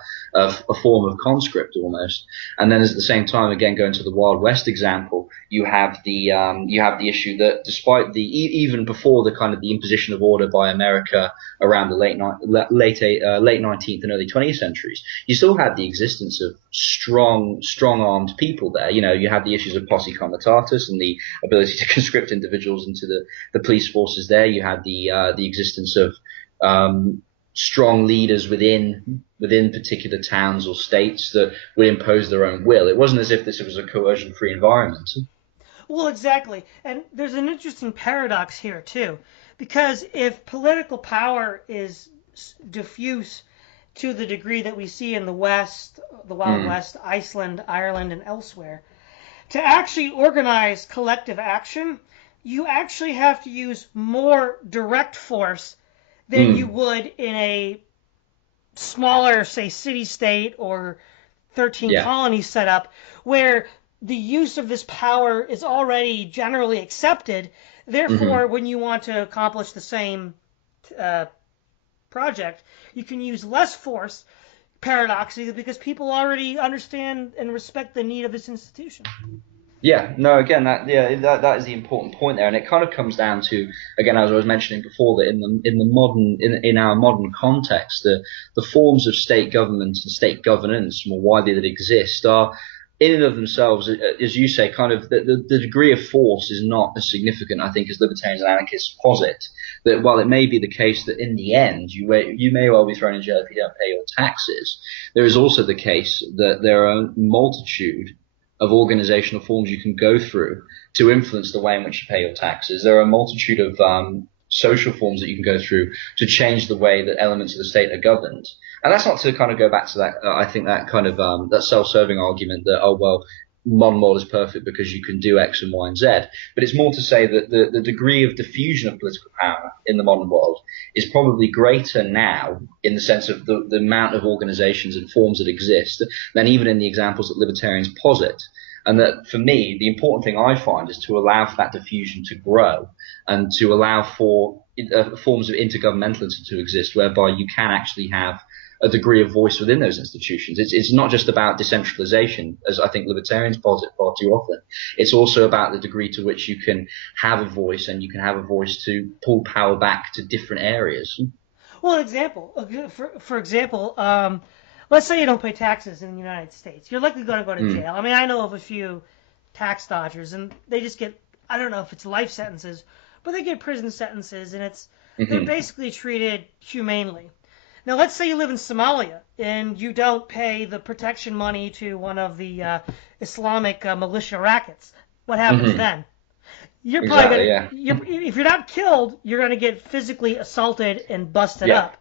form of conscript almost. And then at the same time, again, going to the Wild West example, you have the issue that despite even before the kind of the imposition of order by America around the late 19th and early 20th centuries, you still had the existence of strong armed people there. You had the issues of posse comitatus and the ability to conscript individuals into the police forces there. You had the existence of strong leaders within particular towns or states that would impose their own will. It wasn't as if this was a coercion-free environment. Well, exactly. And there's an interesting paradox here, too, because if political power is diffuse to the degree that we see in the West, the Wild West, Iceland, Ireland, and elsewhere, to actually organize collective action, you actually have to use more direct force than you would in a smaller, say, city-state or 13 colony setup, where the use of this power is already generally accepted. Therefore, when you want to accomplish the same project, you can use less force, paradoxically, because people already understand and respect the need of this institution. Yeah, no, again, that is the important point there, and it kind of comes down to, again, as I was mentioning before, that in our modern context, the forms of state government and state governance more widely that exist are, in and of themselves, as you say, kind of the degree of force is not as significant, I think, as libertarians and anarchists posit. That while it may be the case that in the end you may well be thrown in jail if you don't pay your taxes, there is also the case that there are a multitude of organizational forms you can go through to influence the way in which you pay your taxes. There are a multitude of social forms that you can go through to change the way that elements of the state are governed. And that's not to kind of go back to that, I think that kind of that self-serving argument that, oh, well, modern world is perfect because you can do X and Y and Z. But it's more to say that the degree of diffusion of political power in the modern world is probably greater now in the sense of the amount of organizations and forms that exist than even in the examples that libertarians posit. And that, for me, the important thing I find is to allow for that diffusion to grow and to allow for forms of intergovernmentalism to exist, whereby you can actually have a degree of voice within those institutions. It's not just about decentralization, as I think libertarians posit far too often. It's also about the degree to which you can have a voice, and you can have a voice to pull power back to different areas. Well, an example, for example, let's say you don't pay taxes in the United States. You're likely going to go to jail. I mean, I know of a few tax dodgers, and they just get, I don't know if it's life sentences, but they get prison sentences, and they're basically treated humanely. Now, let's say you live in Somalia and you don't pay the protection money to one of the Islamic militia rackets. What happens then? You're probably if you're not killed, you're going to get physically assaulted and busted up.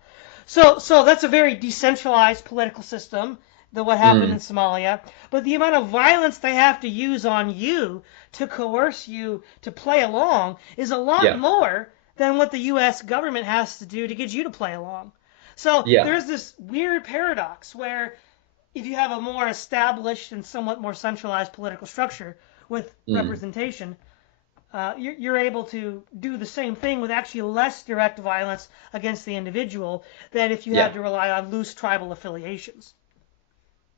So that's a very decentralized political system, what happened in Somalia. But the amount of violence they have to use on you to coerce you to play along is a lot more than what the U.S. government has to do to get you to play along. So there's this weird paradox where if you have a more established and somewhat more centralized political structure with representation, you're able to do the same thing with actually less direct violence against the individual than if you had to rely on loose tribal affiliations.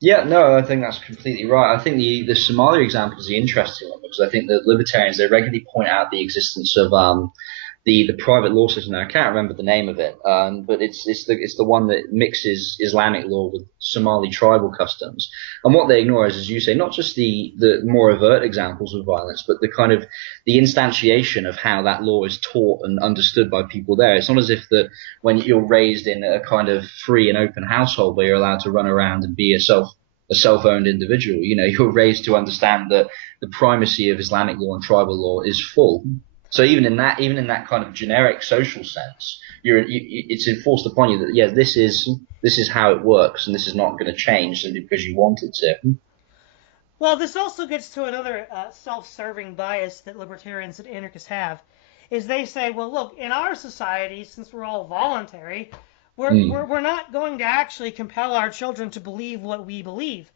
Yeah, no, I think that's completely right. I think the Somalia example is the interesting one because I think the libertarians they regularly point out the existence of the private law system. Now, I can't remember the name of it, but it's the one that mixes Islamic law with Somali tribal customs. And what they ignore is, as you say, not just the more overt examples of violence, but the kind of the instantiation of how that law is taught and understood by people there. It's not as if that when you're raised in a kind of free and open household where you're allowed to run around and be a self-owned individual. You know, you're raised to understand that the primacy of Islamic law and tribal law is full. So even in that kind of generic social sense, it's enforced upon you that yeah, this is how it works, and this is not going to change simply because you want it to. Well, this also gets to another self-serving bias that libertarians and anarchists have, is they say, well, look, in our society, since we're all voluntary, we're not going to actually compel our children to believe what we believe.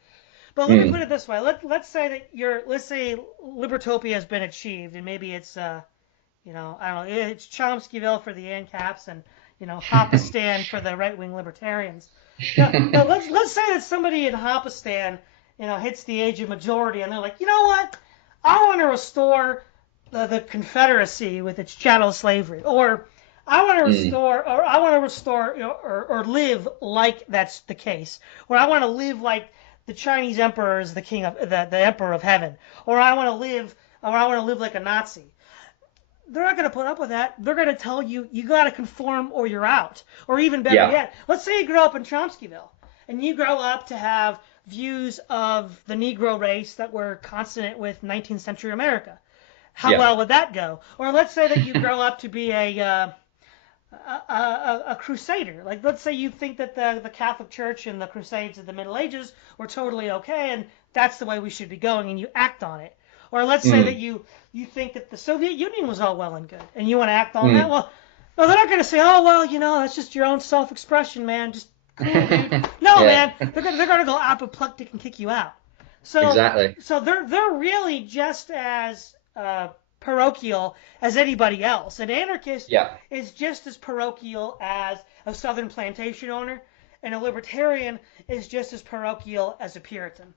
But let me put it this way: let's say that let's say Libertopia has been achieved, and maybe it's I don't know, it's Chomskyville for the ANCAPs and Hopistan for the right-wing libertarians. Now let's say that somebody in Hopistan hits the age of majority, and they're like, you know what? I want to restore the Confederacy with its chattel slavery, or I want to restore, or live like that's the case, or I want to live like the Chinese emperor is the king of the emperor of heaven, or I want to live like a Nazi. They're not going to put up with that. They're going to tell you got to conform or you're out. Or even better yet, let's say you grow up in Chomskyville and you grow up to have views of the Negro race that were consonant with 19th century America. How well would that go? Or let's say that you grow up to be a crusader. Like, let's say you think that the Catholic Church and the Crusades of the Middle Ages were totally okay, and that's the way we should be going, and you act on it. Or let's say that you think that the Soviet Union was all well and good, and you want to act on that. Well, no, they're not going to say, oh, well, that's just your own self-expression, man. Just cool, dude. No, man, they're going to go apoplectic and kick you out. So, Exactly. So they're really just as parochial as anybody else. An anarchist is just as parochial as a Southern plantation owner, and a libertarian is just as parochial as a Puritan.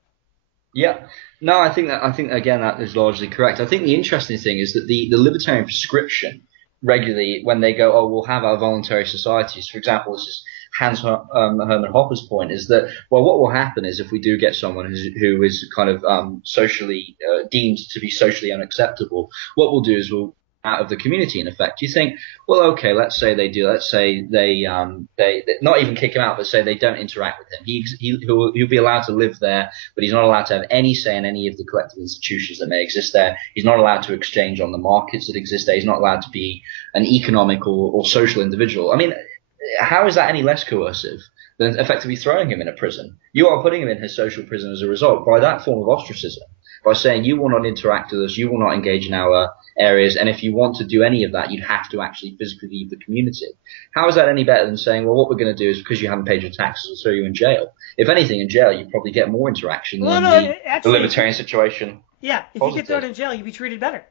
Yeah, no, I think again that is largely correct. I think the interesting thing is that the libertarian prescription regularly when they go, oh, we'll have our voluntary societies. For example, this is Hans Hermann Hoppe's point is that well, what will happen is if we do get someone who is kind of socially deemed to be socially unacceptable, what we'll do is we'll out of the community in effect. You think, well, okay, let's say they do. Let's say they not even kick him out, but say they don't interact with him. He'll be allowed to live there, but he's not allowed to have any say in any of the collective institutions that may exist there. He's not allowed to exchange on the markets that exist there. He's not allowed to be an economic or social individual. I mean, how is that any less coercive than effectively throwing him in a prison? You are putting him in his social prison as a result by that form of ostracism, by saying you will not interact with us, you will not engage in our areas, and if you want to do any of that, you'd have to actually physically leave the community. How is that any better than saying, well, what we're going to do is because you haven't paid your taxes, we'll throw you in jail? If anything, in jail, you probably get more interaction than the libertarian situation. Yeah, if you get thrown in jail, you'd be treated better.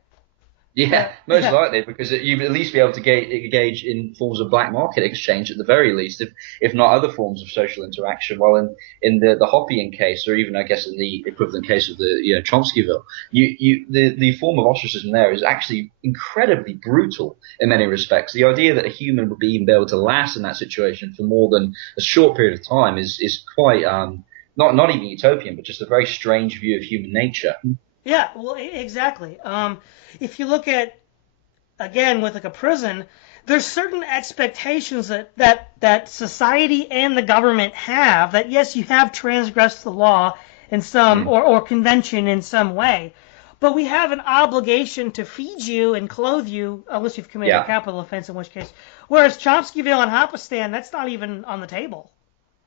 Yeah, most likely, because you'd at least be able to engage in forms of black market exchange at the very least, if not other forms of social interaction. While in the Hoppian case, or even I guess in the equivalent case of the Chomskyville, the form of ostracism there is actually incredibly brutal in many respects. The idea that a human would be even able to last in that situation for more than a short period of time is quite not even utopian, but just a very strange view of human nature. Yeah, well, exactly. If you look at, again, with like a prison, there's certain expectations that society and the government have that, yes, you have transgressed the law in some, or convention in some way, but we have an obligation to feed you and clothe you, unless you've committed a capital offense, in which case. Whereas Chomskyville and Hopistan, that's not even on the table.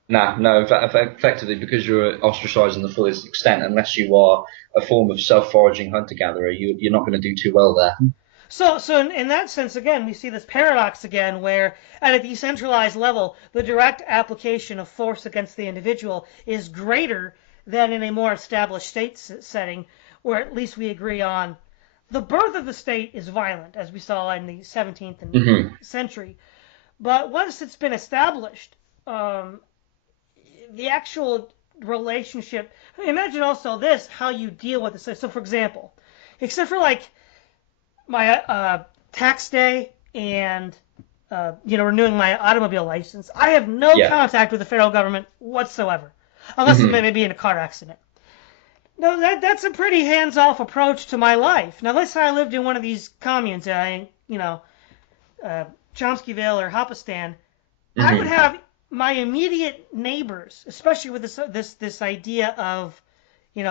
No, effectively, because you're ostracized in the fullest extent, unless you are a form of self-foraging hunter-gatherer, you're not going to do too well there. So in that sense, again, we see this paradox again, where at a decentralized level, the direct application of force against the individual is greater than in a more established state setting, where at least we agree on the birth of the state is violent, as we saw in the 17th and 18th century. But once it's been established, the actual relationship. Imagine also this, how you deal with this. So, for example, except for like my tax day and renewing my automobile license, I have no Yeah. contact with the federal government whatsoever, unless it Hmm. may be in a car accident. No, that's a pretty hands-off approach to my life. Now, let's say I lived in one of these communes, Chomskyville or Hopistan. I would Hmm. have my immediate neighbors, especially with this idea of,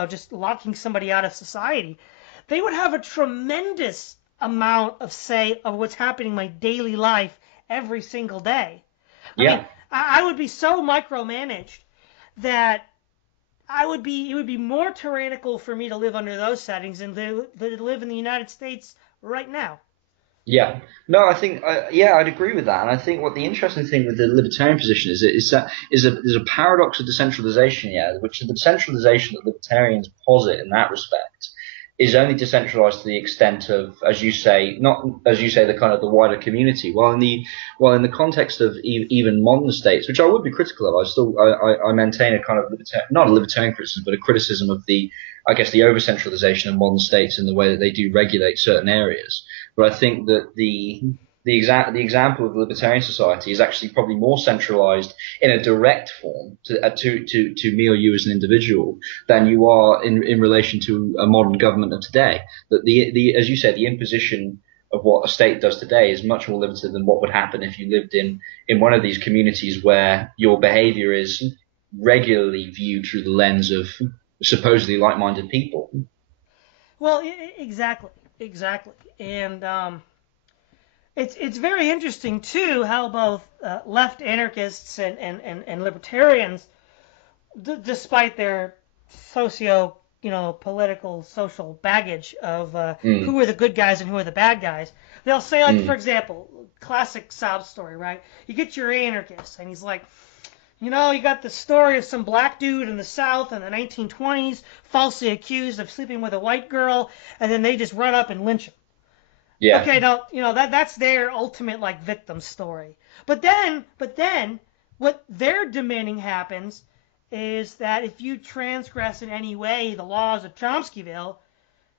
just locking somebody out of society. They would have a tremendous amount of say of what's happening in my daily life every single day. I mean, Yeah. I would be so micromanaged that it would be more tyrannical for me to live under those settings than to live in the United States right now. Yeah, no, I think yeah, I'd agree with that, and I think what the interesting thing with the libertarian position is that there's a paradox of decentralization, yeah, which the decentralization that libertarians posit in that respect is only decentralized to the extent of, as you say, not as you say, the kind of the wider community. While in the context of even modern states, which I would be critical of, I maintain a kind of not a libertarian criticism, but a criticism of the, I guess, the over centralization of modern states in the way that they do regulate certain areas. But I think that the example of the libertarian society is actually probably more centralized in a direct form to me or you as an individual than you are in relation to a modern government of today. That the as you said, the imposition of what a state does today is much more limited than what would happen if you lived in one of these communities where your behavior is regularly viewed through the lens of supposedly like-minded people. Well, exactly, exactly, and it's very interesting too how both left anarchists and libertarians, despite their socio political social baggage of Mm, who are the good guys and who are the bad guys, they'll say, like, for mm, example, classic sob story, right? You get your anarchist and he's like, you got the story of some black dude in the South in the 1920s falsely accused of sleeping with a white girl, and then they just run up and lynch him. yeah. Okay, now that's their ultimate like victim story. But then, what they're demanding happens is that if you transgress in any way the laws of Chomskyville,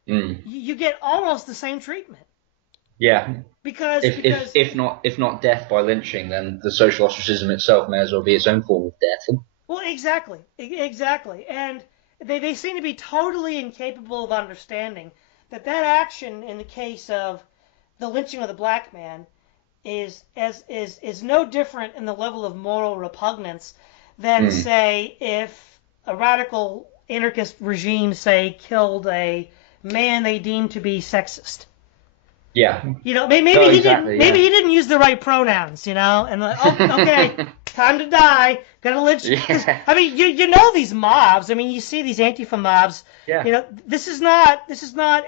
Mm. you get almost the same treatment Yeah, because if not death by lynching, then the social ostracism itself may as well be its own form of death. well, exactly, and they seem to be totally incapable of understanding that action in the case of the lynching of the black man is no different in the level of moral repugnance than, Mm. say, if a radical anarchist regime, say, killed a man they deemed to be sexist. Yeah. Maybe No, he didn't. exactly. Maybe Yeah. he didn't use the right pronouns. And like, oh, okay, time to die. Gotta lynch. Because Yeah. I mean, you know these mobs. I mean, you see these Antifa mobs. Yeah. This is not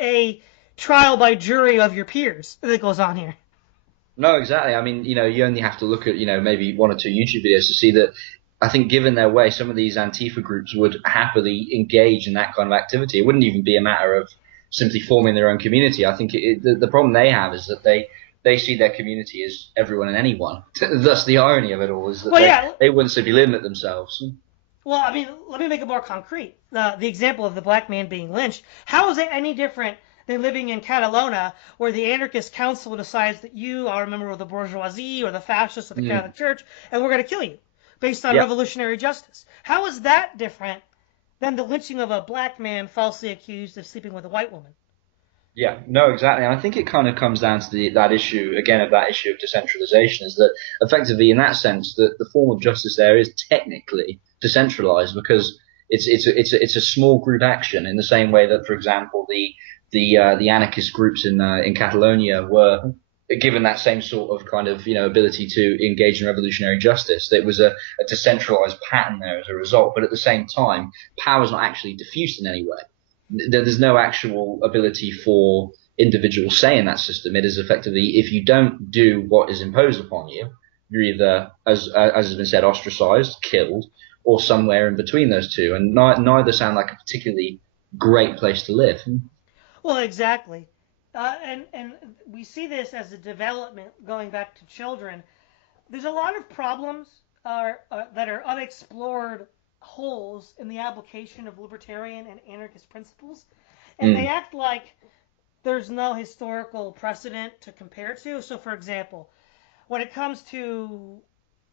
a trial by jury of your peers that goes on here. No, exactly. I mean, you only have to look at, maybe one or two YouTube videos to see that. I think, given their way, some of these Antifa groups would happily engage in that kind of activity. It wouldn't even be a matter of simply forming their own community. I think the problem they have is that they see their community as everyone and anyone. Thus, the irony of it all is that Well, yeah. they wouldn't simply limit themselves. Well, I mean, let me make it more concrete. The example of the black man being lynched. How is it any different than living in Catalonia, where the anarchist council decides that you are a member of the bourgeoisie or the fascists or the Mm. Catholic Church, and we're going to kill you based on Yeah. revolutionary justice? How is that different than the lynching of a black man falsely accused of sleeping with a white woman? Yeah, no, exactly. And I think it kind of comes down to that issue again of that issue of decentralization is that effectively in that sense that the form of justice there is technically decentralized because it's a small group action in the same way that, for example, the anarchist groups in Catalonia were given that same sort of kind of ability to engage in revolutionary justice. There was a decentralized pattern there as a result, but at the same time, power is not actually diffused in any way. There's no actual ability for individual say in that system. It is effectively, if you don't do what is imposed upon you, you're either, as has been said, ostracized, killed, or somewhere in between those two. And neither sound like a particularly great place to live. Well, exactly. And we see this as a development going back to children. There's a lot of problems that are unexplored holes in the application of libertarian and anarchist principles, and they act like there's no historical precedent to compare to. So, for example, when it comes to,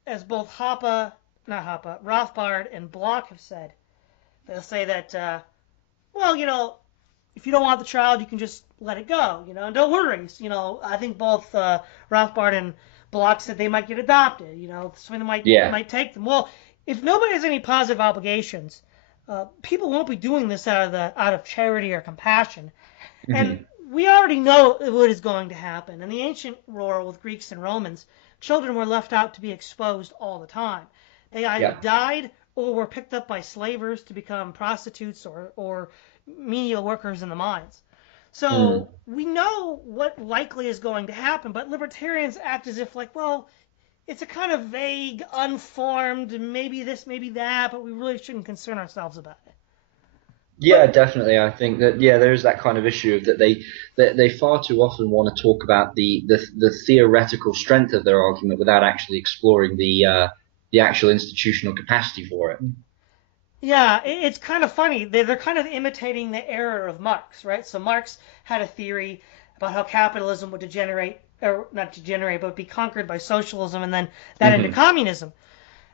as both Rothbard and Bloch have said, they'll say that, well, if you don't want the child, you can just let it go, and don't worry. I think both Rothbard and Bloch said they might get adopted, someone might take them. Well, if nobody has any positive obligations, people won't be doing this out of charity or compassion. Mm-hmm. And we already know what is going to happen. In the ancient world with Greeks and Romans, children were left out to be exposed all the time. They either died or were picked up by slavers to become prostitutes or menial workers in the mines. So we know what likely is going to happen, but libertarians act as if like, well, it's a kind of vague, unformed, maybe this, maybe that, but we really shouldn't concern ourselves about it. Yeah, definitely. I think that there is that kind of issue of that they far too often want to talk about the theoretical strength of their argument without actually exploring the actual institutional capacity for it. Yeah, it's kind of funny. They're kind of imitating the error of Marx, right? So Marx had a theory about how capitalism would degenerate, or not degenerate, but be conquered by socialism, and then that into communism.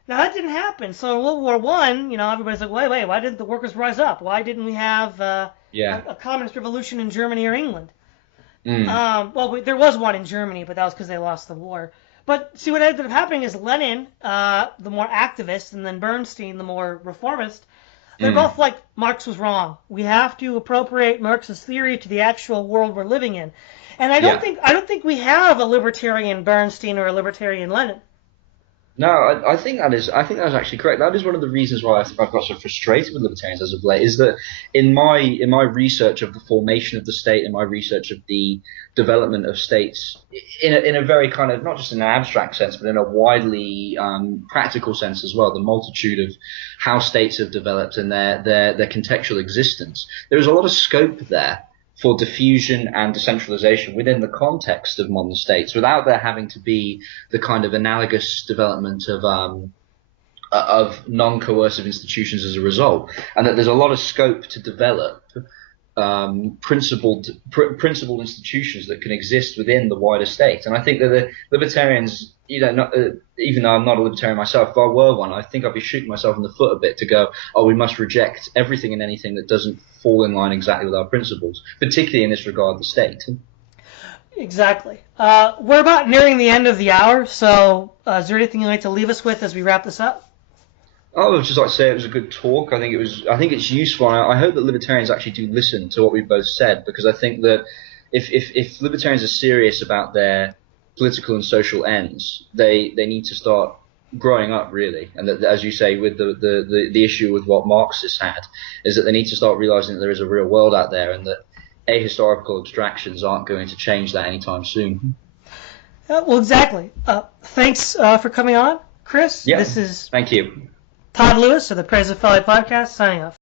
Now, that didn't happen. So in World War I, everybody's like, wait, why didn't the workers rise up? Why didn't we have a communist revolution in Germany or England? Well, there was one in Germany, but that was because they lost the war. But see, what ended up happening is Lenin, the more activist, and then Bernstein, the more reformist, they're both like, Marx was wrong. We have to appropriate Marx's theory to the actual world we're living in. And I don't think we have a libertarian Bernstein or a libertarian Lenin. No, I think that is actually correct. That is one of the reasons why I've got so frustrated with libertarians as of late, is that in my research of the formation of the state, in my research of the development of states, in a very kind of, not just in an abstract sense, but in a widely practical sense as well, the multitude of how states have developed and their contextual existence, there is a lot of scope there for diffusion and decentralization within the context of modern states, without there having to be the kind of analogous development of non-coercive institutions as a result, and that there's a lot of scope to develop principled institutions that can exist within the wider state. And I think that the libertarians, even though I'm not a libertarian myself, if I were one, I think I'd be shooting myself in the foot a bit to go, we must reject everything and anything that doesn't fall in line exactly with our principles, particularly in this regard, the state. Exactly. We're about nearing the end of the hour, so is there anything you'd like to leave us with as we wrap this up? I would just like to say it was a good talk. I think it's useful. I hope that libertarians actually do listen to what we've both said, because I think that if libertarians are serious about their political and social ends, they need to start growing up, really. And that, as you say, with the issue with what Marxists had, is that they need to start realizing that there is a real world out there, and that ahistorical abstractions aren't going to change that anytime soon. Well, exactly. Thanks for coming on, Chris. Yeah, thank you. Todd Lewis of the Praise of Folly Podcast, signing off.